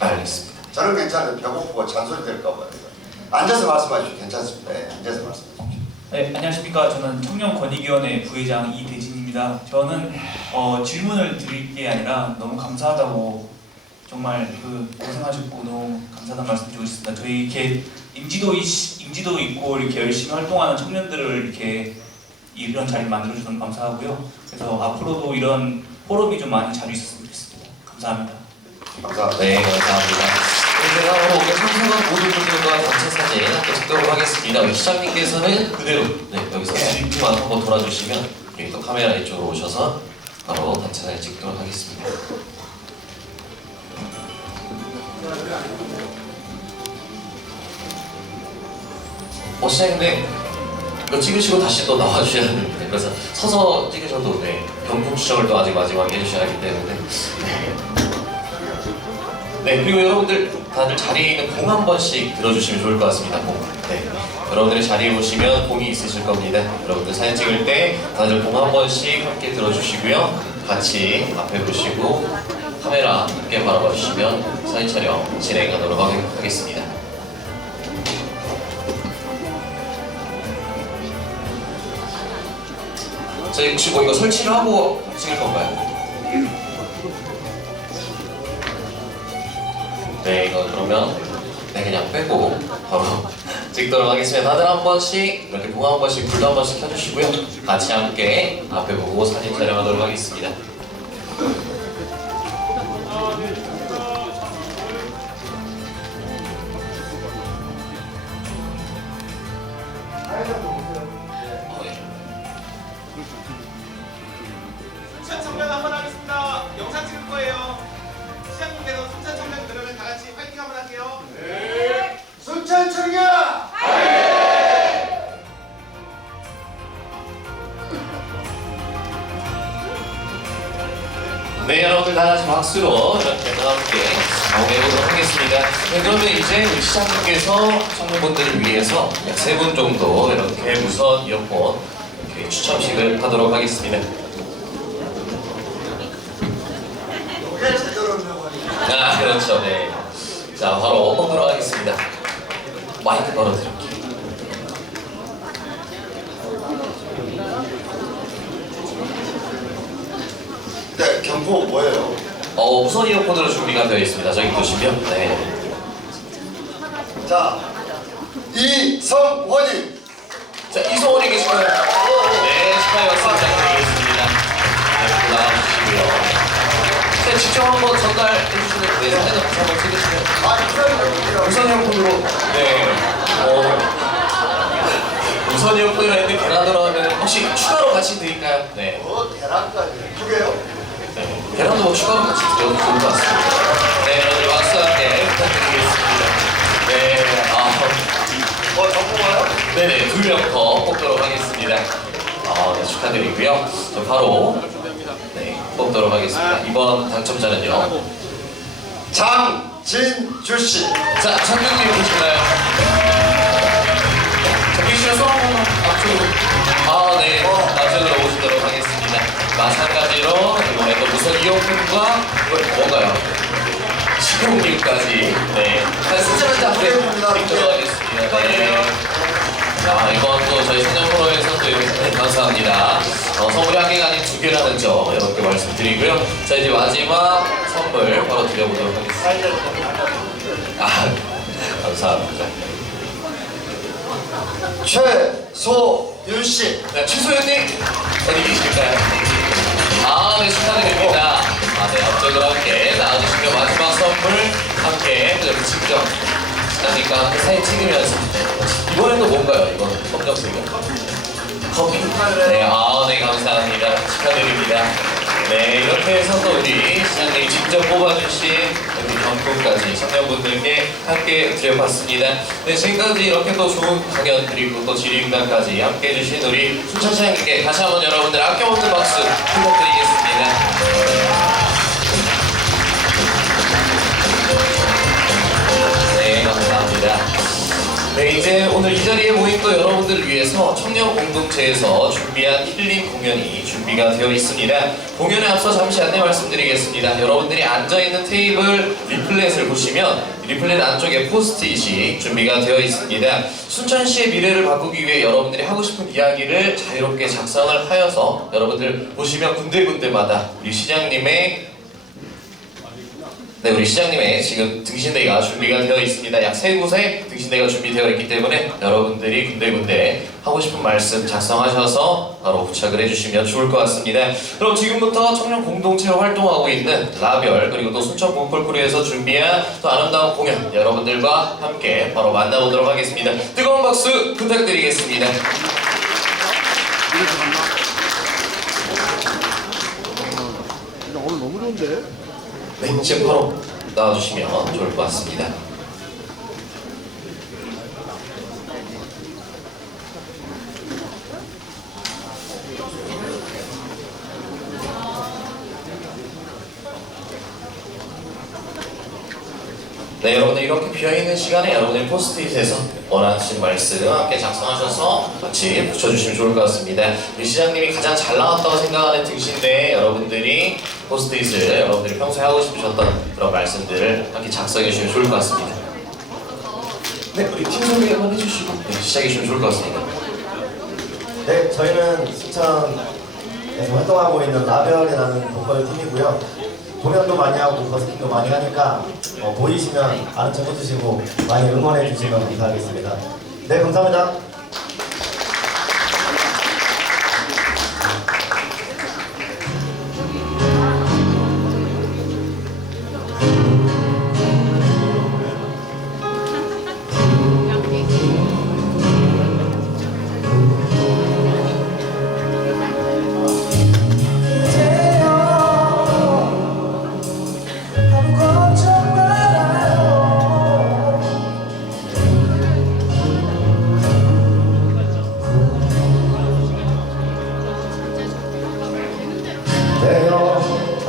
알겠습니다. 저는 괜찮아요. 배고프고 잔소리 될까 봐요. 앉아서 말씀하십시오. 괜찮습니다. 네, 앉아서 말씀하십시오. 네, 안녕하십니까. 저는 청년권익위원회 부회장 이대진입니다. 저는 질문을 드릴 게 아니라 너무 감사하다고 정말 고생하셨고 너무 감사하다는 말씀 드리고 싶습니다. 저희 이렇게 인지도 있고 이렇게 열심히 활동하는 청년들을 이렇게 이런 자리를 만들어주셔서 감사하고요. 그래서 앞으로도 이런 포럼이 좀 많이 자주 있었으면 좋겠습니다. 감사합니다. 감사합니다. 네, 감사합니다. 제가 바로 오늘 참석한 모든 분들과 단체 사진 함께 찍도록 하겠습니다. 우리 시장님께서는 그대로 여기서 뒤만 한번 돌아주시면 여기 또 카메라 이쪽으로 오셔서 바로 단체 사진 찍도록 하겠습니다. 시장님 이거 찍으시고 다시 또 나와주셔야 됩니다. 그래서 서서 찍으셔도 경품 추첨을 또 아직 마지막에 해주셔야 하기 때문에 그리고 여러분들 다들 자리에 있는 공 한 번씩 들어주시면 좋을 것 같습니다. 여러분들이 자리에 오시면 공이 있으실 겁니다. 여러분들 사진 찍을 때 다들 공 한 번씩 함께 들어주시고요. 같이 앞에 보시고 카메라 함께 바라봐 주시면 사진 촬영 진행하도록 하겠습니다. 저희 혹시 이거 설치를 하고 찍을 건가요? 이거 그러면 그냥 빼고 바로 찍도록 하겠습니다. 다들 한 번씩 이렇게 공 한 번씩 불도 한 번씩 켜주시고요. 같이 함께 앞에 보고 사진 촬영하도록 하겠습니다. 순천 청년 한번 하겠습니다. 영상 찍을 거예요. 시장님께서 순천 청년 그러면 다 같이 파이팅 한번 할게요. 네. 순천 청년! 여러분들 다 같이 박수로 이렇게 함께 마무리해보도록 하겠습니다. 그러면 이제 우리 시장님께서 청년분들을 위해서 약 3분 정도 이렇게 무선 이어폰 이렇게 추첨식을 하도록 하겠습니다. 그렇죠. 자, 바로 보도록 하겠습니다. 마이크 걸어드릴게요. 경품 뭐예요? 무선 이어폰으로 준비가 되어 있습니다. 저기 보시면. 자, 이성원님. 자, 이성원이 계신가요? 축하의 박수 부탁드리겠습니다. 나와주시고요. 직접 한번 전달해 주시는 사진을 같이 한번 찍으시면. 무선 이어폰으로. 무선 이어폰이라 했는데 계란으로 하면 혹시 추가로 같이 드릴까요? 계란까지 2개요? 계란도 추가로 같이 드려도 좋을 것 같습니다. 여러분들 박수 함께 부탁드리겠습니다. 정보가요? 2명 더 뽑도록 하겠습니다. 축하드리고요. 바로 뽑도록 하겠습니다. 이번 당첨자는요. 장진주씨. 자, 장준님 계신가요? 계시면 손 한번 앞쪽으로. 앞쪽으로 오시도록 하겠습니다. 마찬가지로 이번에도 무선 이어폰과 이걸 뭔가요? 식용유까지 자, 이번 또 저희 청년 프로에서 또 이렇게 감사합니다. 선물이 한 개가 아닌 두 개라는 점 이렇게 말씀드리고요. 자, 이제 마지막 선물 바로 드려보도록 하겠습니다. 감사합니다. 최소윤 씨. 네, 최소윤님 어디 계실까요? 네, 축하드립니다. 네, 앞쪽으로 함께 나와주시면 마지막 선물 함께 직접 하니까 함께 사진 찍으면서 이번엔 또 뭔가요? 이건 검정색이요? 커피. 네, 네, 감사합니다. 축하드립니다. 네, 이렇게 해서 또 우리 시장님이 직접 뽑아주신 우리 경품까지 청년분들께 함께 드려봤습니다. 네, 지금까지 이렇게 또 좋은 강연 그리고 또 질의응답까지 함께 해주신 우리 순천 시장님께 다시 한번 여러분들 아껴없는 박수 부탁드리겠습니다. 네, 감사합니다. 네, 이제 오늘 이 자리에 모인 또 여러분들을 위해서 청년 공동체에서 준비한 힐링 공연이 준비가 되어 있습니다. 공연에 앞서 잠시 안내 말씀드리겠습니다. 여러분들이 앉아있는 테이블 리플렛을 보시면 리플렛 안쪽에 포스트잇이 준비가 되어 있습니다. 순천시의 미래를 바꾸기 위해 여러분들이 하고 싶은 이야기를 자유롭게 작성을 하여서 여러분들 보시면 군데군데마다 우리 시장님의 우리 시장님의 지금 등신대가 준비가 되어 있습니다. 약 3곳에 등신대가 준비되어 있기 때문에 여러분들이 군데군데 하고 싶은 말씀 작성하셔서 바로 부착을 해주시면 좋을 것 같습니다. 그럼 지금부터 청년 공동체로 활동하고 있는 라별 그리고 또 순천 봄폴크루에서 준비한 또 아름다운 공연 여러분들과 함께 바로 만나보도록 하겠습니다. 뜨거운 박수 부탁드리겠습니다. 오늘 너무 좋은데? 네, 지금 바로 나와주시면 좋을 것 같습니다. 네, 여러분들 이렇게 비어있는 시간에 여러분들 포스트잇에서 원하시는 말씀 함께 작성하셔서 같이 붙여주시면 좋을 것 같습니다. 우리 시장님이 가장 잘 나왔다고 생각하는 등신대에 여러분들이 포스트잇을 여러분들이 평소에 하고 싶으셨던 그런 말씀들을 함께 작성해 주시면 좋을 것 같습니다. 네, 우리 팀 소개 한번 해주시고 시작해 주시면 좋을 것 같습니다. 네, 저희는 순천에서 활동하고 있는 라별이라는 보컬 팀이고요. 공연도 많이 하고 버스킹도 많이 하니까 보이시면 아는 척 해주시고 많이 응원해 주시면 감사하겠습니다. 네, 감사합니다.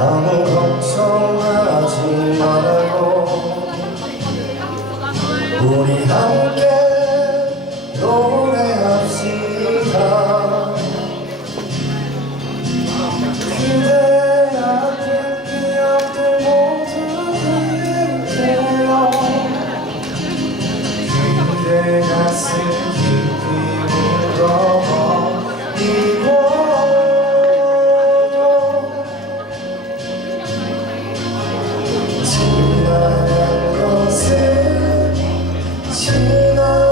아무 걱정하지 말아요. 우리 함께 노래합시다. 그대 아픈 기억들 모두 잊을게요. 그대 가슴 깊이 묻어버리고 지나간 것은 지나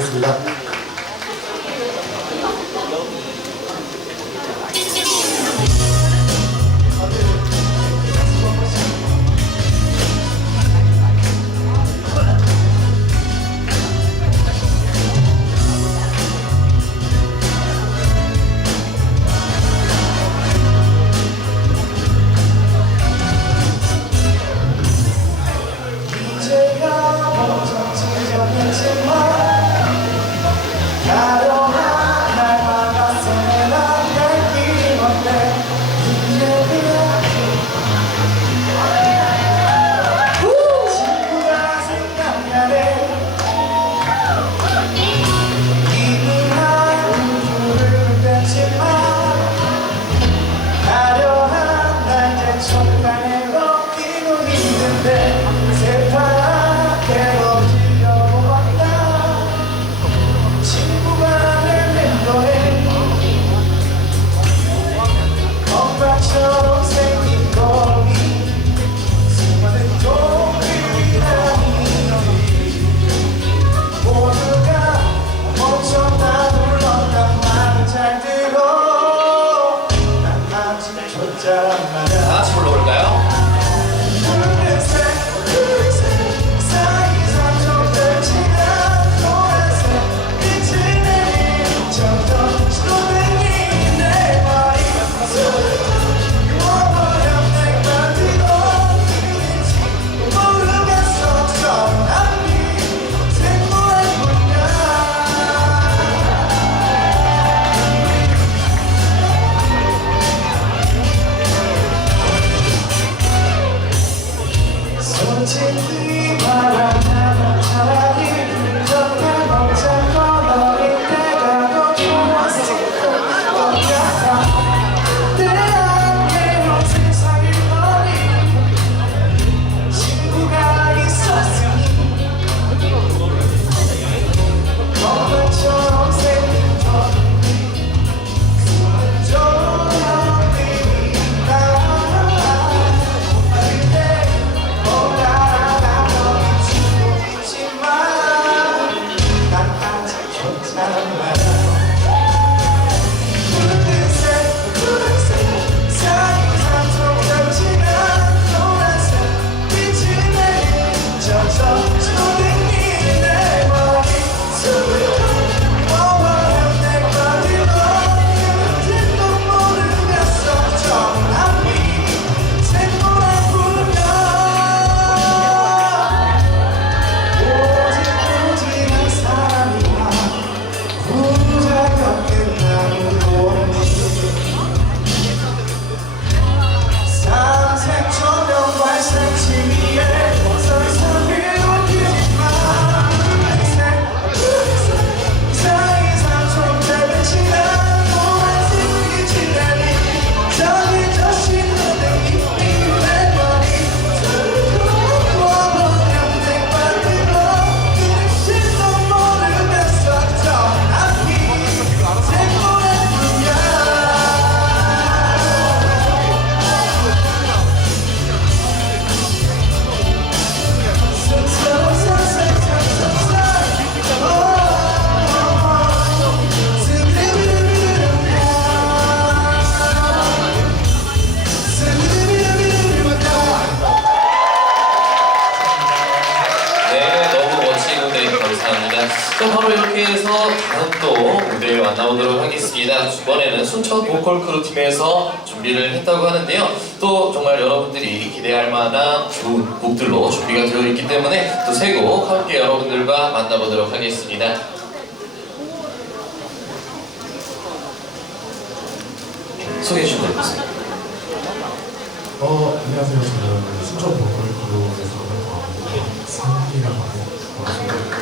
부탁드리겠습니다. 다 같이 불러볼까요? 자, 바로 이렇게 해서 다음 또 무대를 만나보도록 하겠습니다. 이번에는 순천 보컬 크루 팀에서 준비를 했다고 하는데요. 또 정말 여러분들이 기대할 만한 좋은 곡들로 준비가 되어 있기 때문에 또 세 곡 함께 여러분들과 만나보도록 하겠습니다. 소개해 주시면 되겠습니다. 안녕하세요. 저는 순천 보컬 크루에서 활동하고 있는 상기라고 하고 반갑습니다.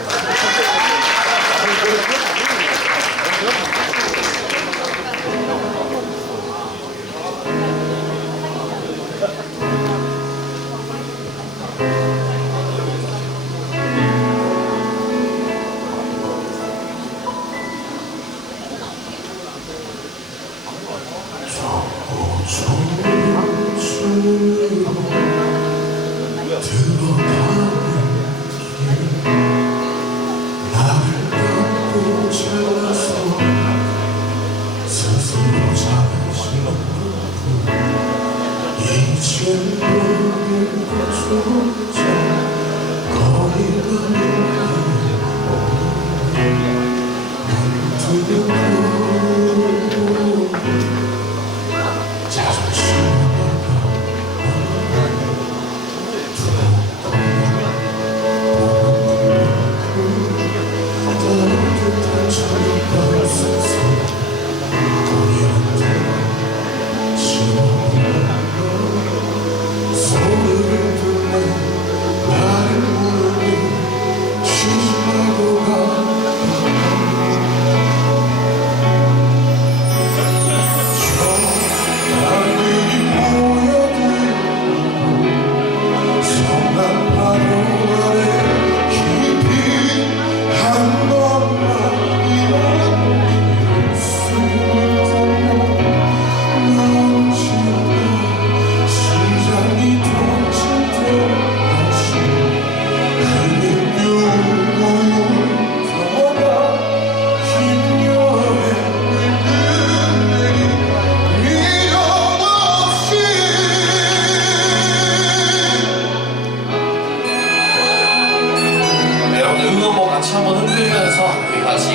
같이 한번 흔들면서 우리 같이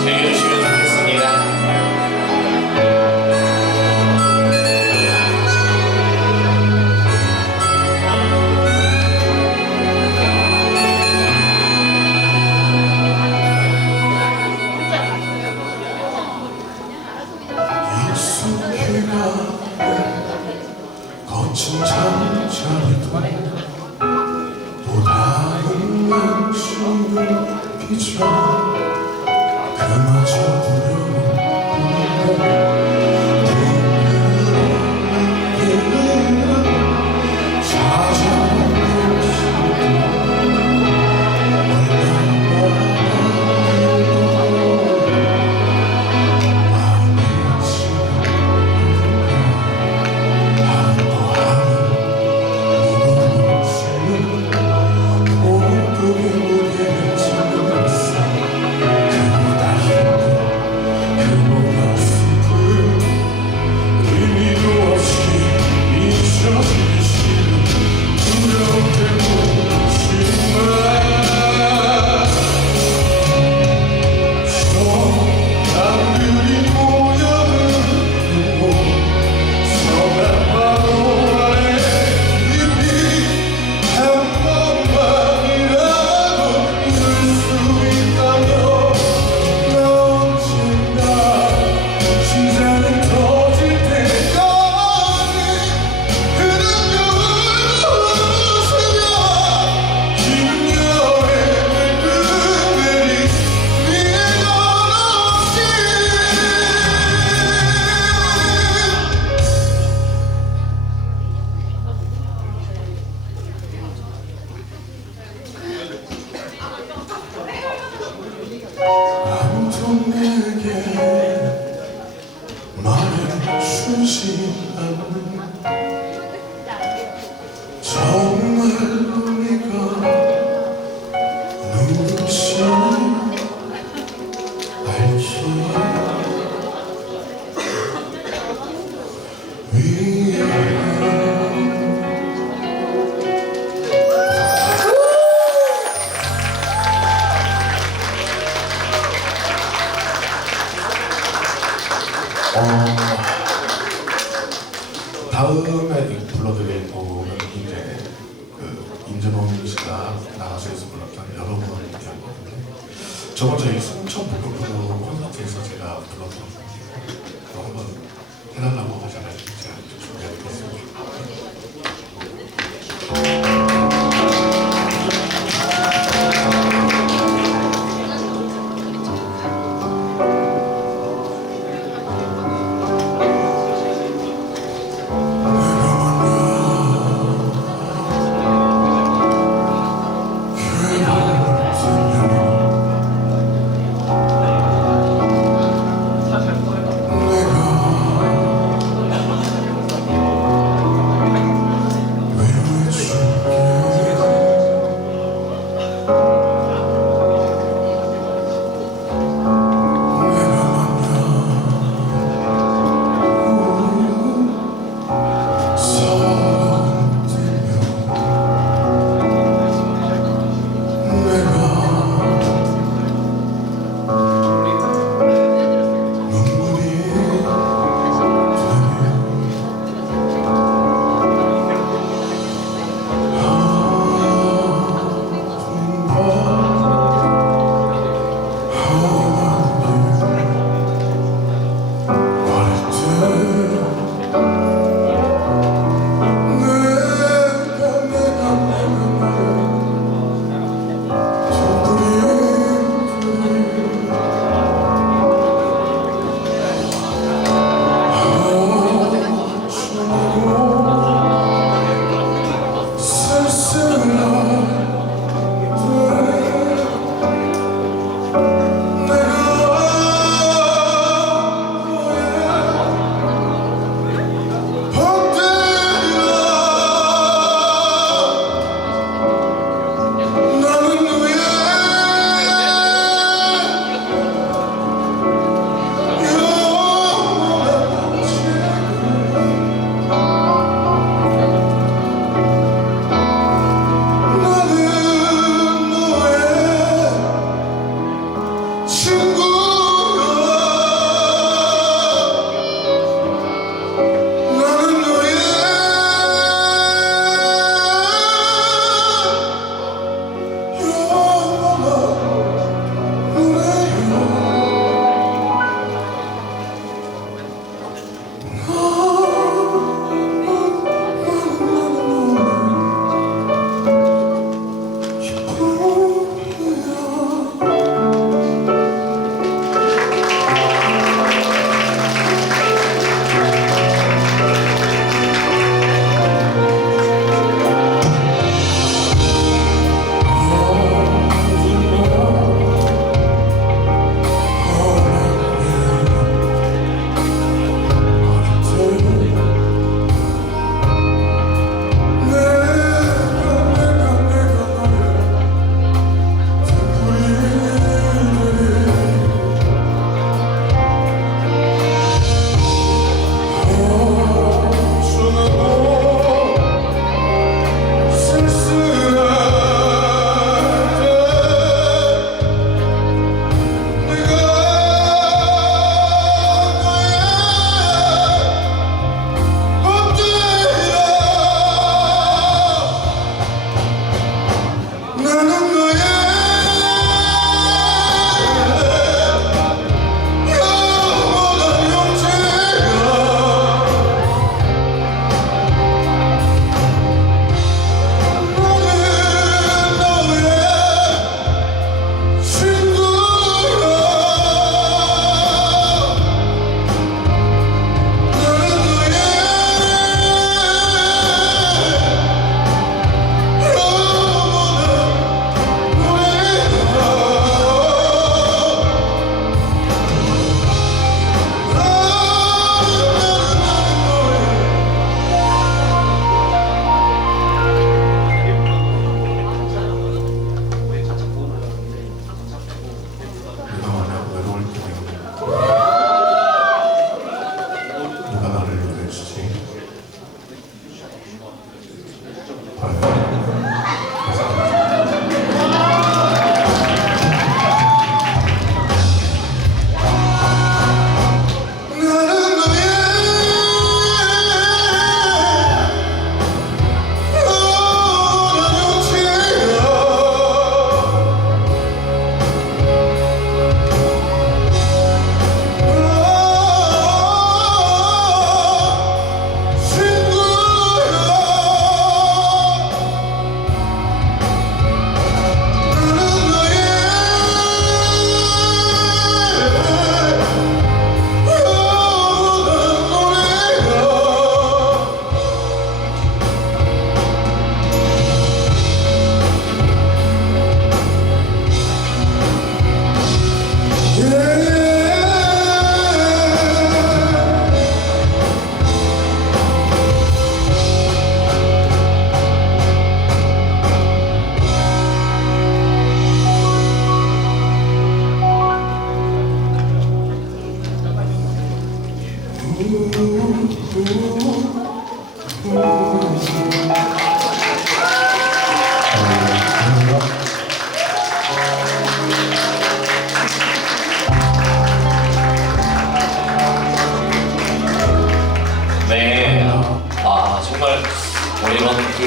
즐겨주시면 좋겠습니다. 거친 잠자리도 또 다른 날씨를 비춰 그마저 두려운 아무도 내게 말해주지 않는 정말로 네가 누군지 알기 위해 다음에 불러드릴 곡은 이제 임준홍 씨가 나가수에서 불렀던 여러분이라는 곡인데 저번 저희 순천 북극프로 콘서트에서 제가 불렀던 곡이에요. 한번 해달라고 하셔가지고 제가 준비해드렸습니다.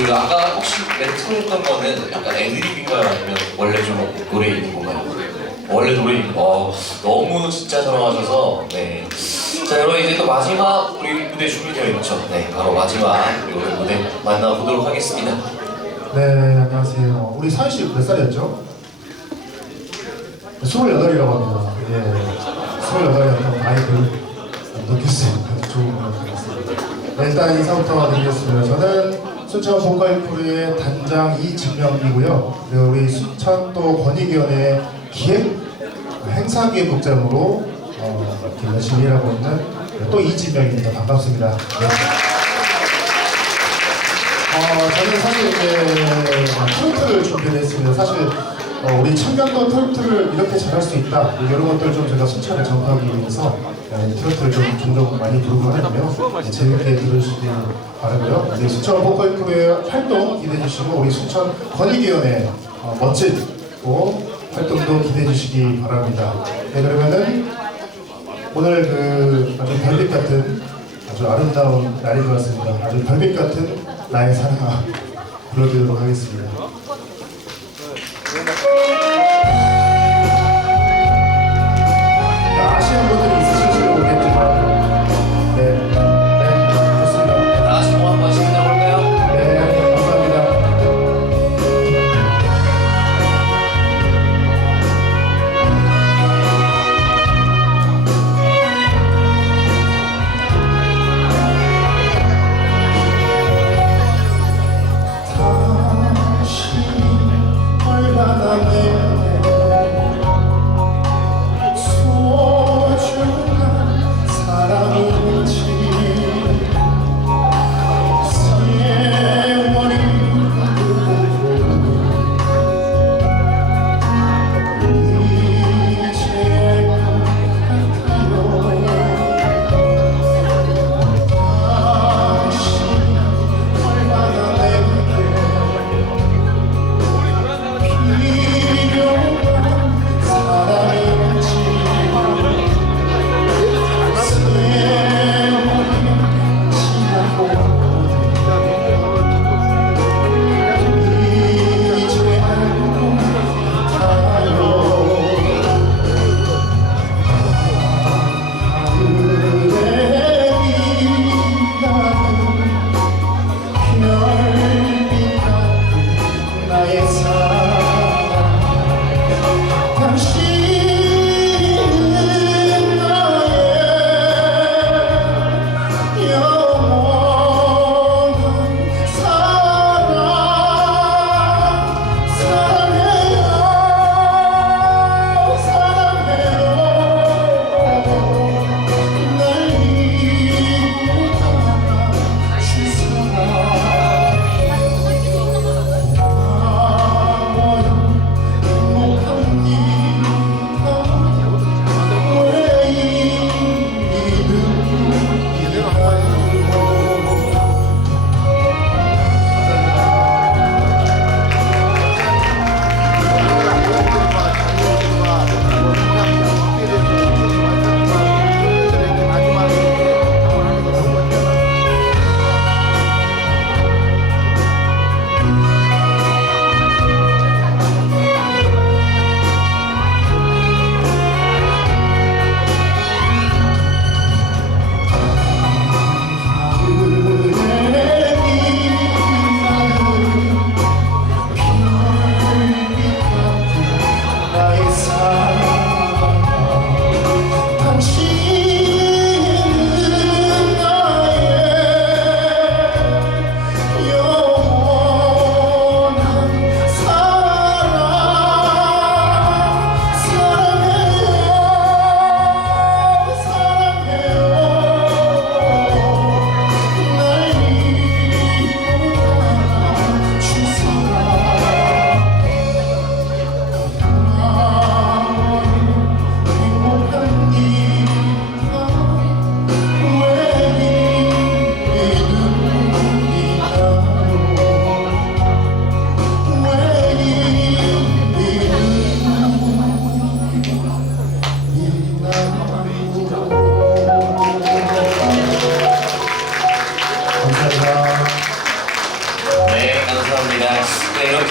그 아까 혹시 멘트 했던 거는 약간 애드립인가요? 아니면 원래 좀 노래 있는 건가요? 원래 노래 있는 거. 너무 진짜 잘하셔서 네. 자 여러분 이제 또 마지막 우리 무대 준비되어 있죠. 네 바로 마지막 우리 오늘 무대 만나보도록 하겠습니다. 네, 안녕하세요. 우리 사연 씨 몇 살이었죠? 28이라고 합니다. 예, 28이라면 나이를 느꼈어요. 아주 좋은 것 같습니다. 네, 일단 인사부터 드리겠습니다. 저는 순천 보컬크루의 단장 이진명이고요. 네, 우리 순천 또 권익위원회 기획 행사기획국장으로 이렇게 열심히 일하고 있는 또 이진명입니다. 반갑습니다. 네. 저는 사실 이제 트로트를 준비를 했습니다. 사실 우리 청년도 트로트를 이렇게 잘할 수 있다 이런 것들을 좀 제가 순천에 전파하기 위해서 트로트를 좀 종종 많이 부르고 하는데요. 재밌게 들으시길 바라고요. 네, 순천 보컬크루의 활동 기대해 주시고 우리 순천 권익위원회 멋진 활동도 기대해 주시기 바랍니다. 네, 그러면은 오늘 그 아주 별빛 같은 아주 아름다운 날이 되었습니다. 아주 별빛 같은 나의 사랑아 불러드리도록 하겠습니다. 아시는 분들이 있으실지 모르겠지만 네, 좋습니다. 다 같이 한 번씩 들어볼까요? 네, 감사합니다. 얼마나 내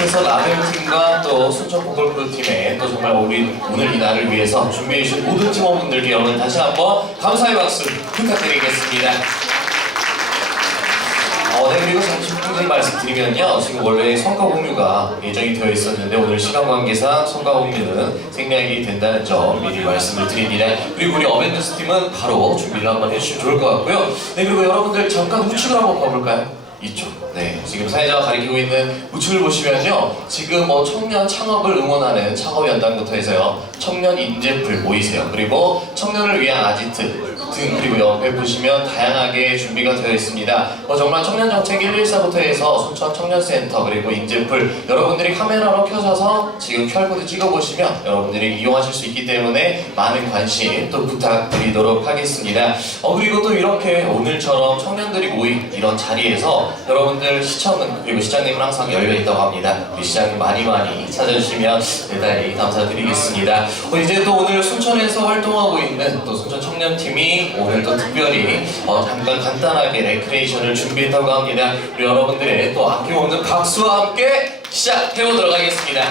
이렇게 해서 라벨팀과 또 순천 보컬프로팀의 또 정말 오늘 이 날을 위해서 준비해주신 모든 팀원분들께 여러분 다시 한번 감사의 박수 부탁드리겠습니다. 네, 그리고 잠시 후에 말씀드리면요. 지금 원래 성과 공유가 예정이 되어 있었는데 오늘 시간 관계상 성과 공유는 생략이 된다는 점 미리 말씀을 드립니다. 그리고 우리 어벤져스 팀은 바로 준비를 한번 해주시면 좋을 것 같고요. 네, 그리고 여러분들 잠깐 우측을 한번 봐볼까요? 이쪽. 네, 지금 사회자가 가리키고 있는 우측을 보시면요. 지금 청년 창업을 응원하는 창업연단부터 해서요. 청년 인재풀 모이세요. 그리고 청년을 위한 아지트 등 그리고 옆에 보시면 다양하게 준비가 되어 있습니다. 정말 청년정책 114부터 해서 순천 청년센터 그리고 인재풀 여러분들이 카메라로 켜셔서 지금 QR코드 찍어보시면 여러분들이 이용하실 수 있기 때문에 많은 관심 또 부탁드리도록 하겠습니다. 그리고 또 이렇게 오늘처럼 청년들이 모인 이런 자리에서 여러분들 시청은 그리고 시장님은 항상 열려있다고 합니다. 우리 시장님 많이 찾아주시면 대단히 감사드리겠습니다. 이제 또 오늘 순천에서 활동하고 있는 또 순천 청년팀이 오늘 또 특별히 잠깐 간단하게 레크레이션을 준비했다고 합니다. 우리 여러분들의 또 아낌없는 박수와 함께 시작해보도록 하겠습니다.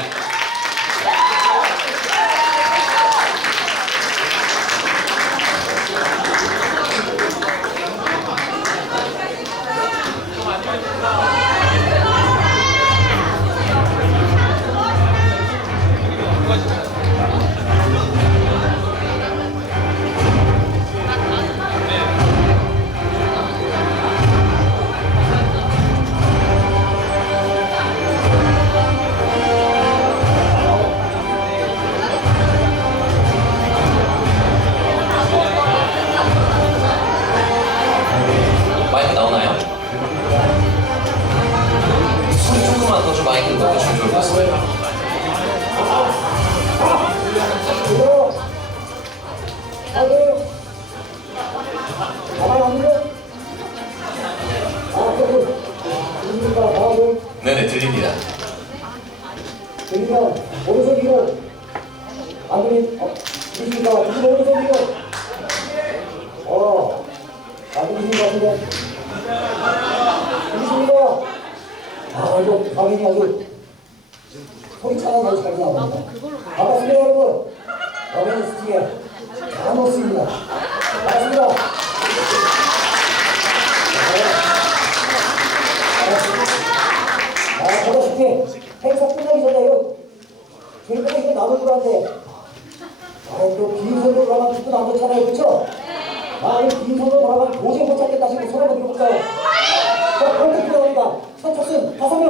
마이크 나오나요? 소리 조금만 더 좀 마이크 넣어주시면 좋을 것 같습니다. 네네, 들립니다. 오른손 위로 아드님 있습니까? 오른손 위로 아드님 같은데 있습니다. 이거 당연히 아주 소리차가 아주 잘 나옵니다. 반갑습니다 여러분. 어벤져스의 다노스입니다. 반갑습니다. 반갑습니다. 행사 끝나기 전에요. 저희가 이제 나눌 줄 알았는데 또 빈손으로 돌아가면 죽도 안 좋잖아요. 그쵸? 이 빈손으로 돌아가면 도저히 못 찾겠다 싶으면 손 한번 들어볼까요? 자, 그런데 들어갑니다. 선착순 5명.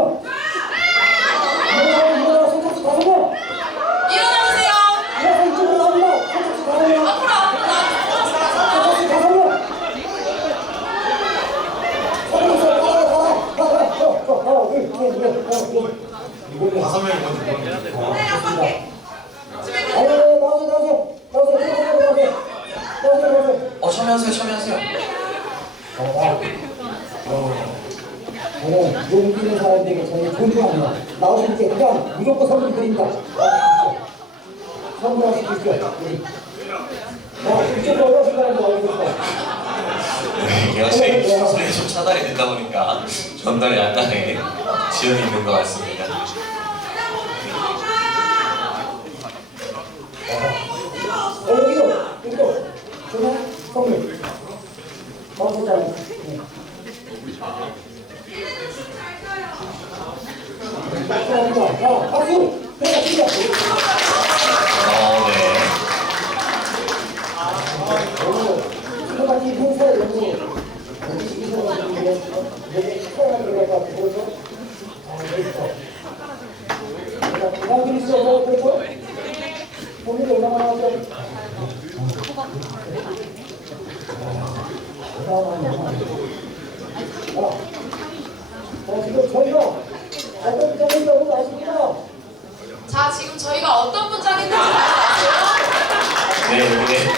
일어나 선착순 5명. 일어나주세요. 일어나서 이쪽으로 나옵니다. 선착순 5명. 선착순 5명. 다섯 명이 먼저 보는 참여하세요. 저는 용기 있는 사람들에게 저희 존중합니다. 나오실 때 그냥 무조건 선물 드립니다. 선물하실 수 있어요. 이쪽으로 올라오신 사람들 어디 계세요? 네, 역시 소리 좀 차단이 된다 보니까 전달에 약간의 지연이 있는 것 같습니다. 여기도 저는 선물 나오셨잖아요. 자, 박수! 들어갑니다. 같이 행사를 연구 부담들이 있어서 그렇죠? 본인이 얼마나 하죠? 지금 저희가 어떤 분장인지 아십니까? 자, 지금 저희가 어떤 분장인지 아세요? 네,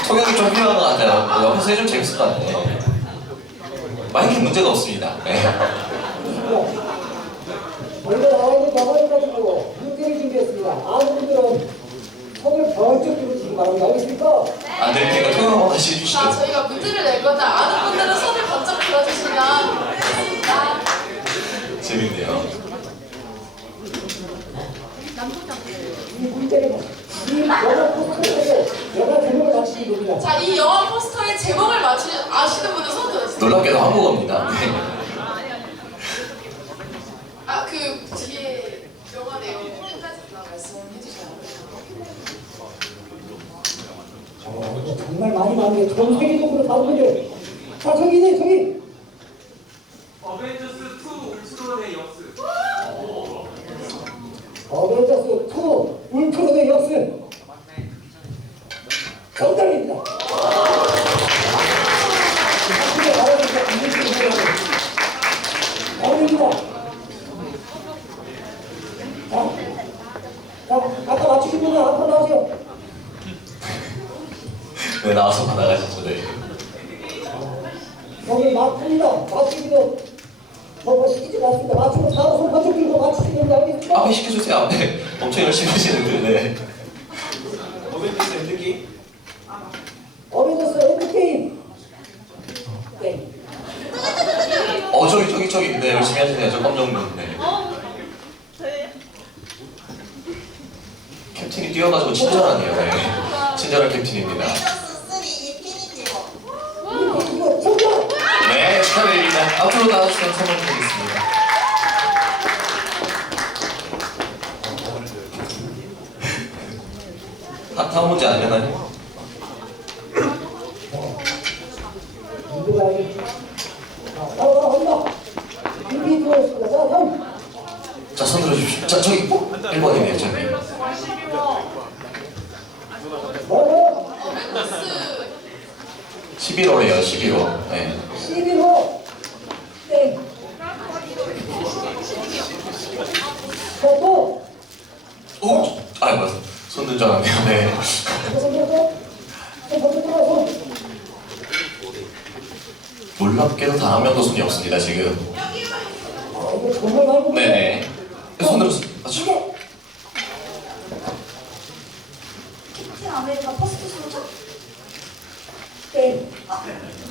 통역이 좀 필요한 것 같아요. 옆에서 해주면 재밌을 것 같아요. 마이크 문제가 없습니다. 네. 저희가 나와 있는 병원을 가지고 문제를 준비했습니다. 아는 분들은 손을 번쩍 들어주시기 바랍니다. 알겠습니까? 안 될 테니까 통역 한번 다시 해주시죠. 자, 저희가 문제를 낼 건데 아는 분들은 손을 번쩍 들어주시면 되겠습니다. 재밌네요. 문제를 이 영화 포스터에서 영화 제목을 맞추시면 됩니다. 자, 이 영화 포스터의 제목을 아시는 분은 손 들어주세요. 놀랍게도 한국어입니다. 네. 아, 그 뒤에 영화 내용 끝까지 다 말씀해 주셔야 이거 정말 많이 나오는 게 전 세계적으로 다른 분들. 자, 저기네, 저기. 어벤져스 2 울트론의 역습. 어벤져스 2 울트론의 역습. 정답입니다. 나옵니다. 자, 아까 맞추신 분은 앞으로 나오세요. 네, 나와서 받아가시죠. 네. 여기 맞춥니다. 맞추기도 뭐 시키지 않습니다. 맞추면 사람 손 번쩍 들고 맞추시면 됩니다. 알겠습니다? 앞에 시켜주세요. 앞에 엄청 열심히 하시는데. 네. 어벤져스 엔드게임. 어벤져스 엔드게임. 네. 저기. 네, 열심히 하시네요. 저 깜짝 놀랐네. 캡틴이 뛰어가지고 친절하네요. 네. 친절한 캡틴입니다. 네, 축하드립니다. 앞으로 나와주시면 선물 드리겠습니다. 다음 문제 안 되나요? 자, 손 들어주십시오. 자, 저기 1번이네요, 저기. 11호래요, 11호. 네. 11호. 네. 자, 또. 오! 아이고, 손 든 줄 알았네요. 네. 놀랍게도 단 한 명도 손이 없습니다, 지금. 네네. 손 들었어. 맞죠? 캡틴 아메리카 퍼스트 소저? 네.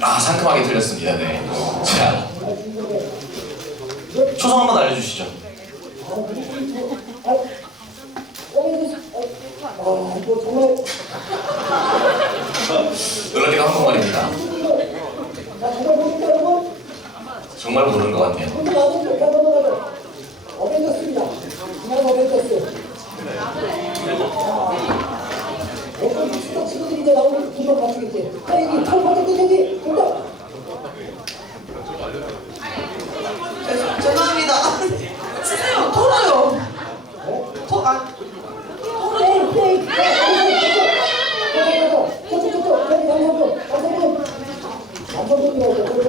아, 상큼하게 틀렸습니다. 네. 자. 초성 한번 알려주시죠. 놀랍게도 한국말입니다. 정말 모르는 것 같네요. 어벤져스입니다. 그냥 어벤져스. 어떤 친구들이 이제 나오는 금방 맞추겠지. 자, 여기 첫 번째 끝이지. 정답. 죄송합니다. 치세요. 털어요. 저쪽, 저기 남성분. 남성분. 남성분.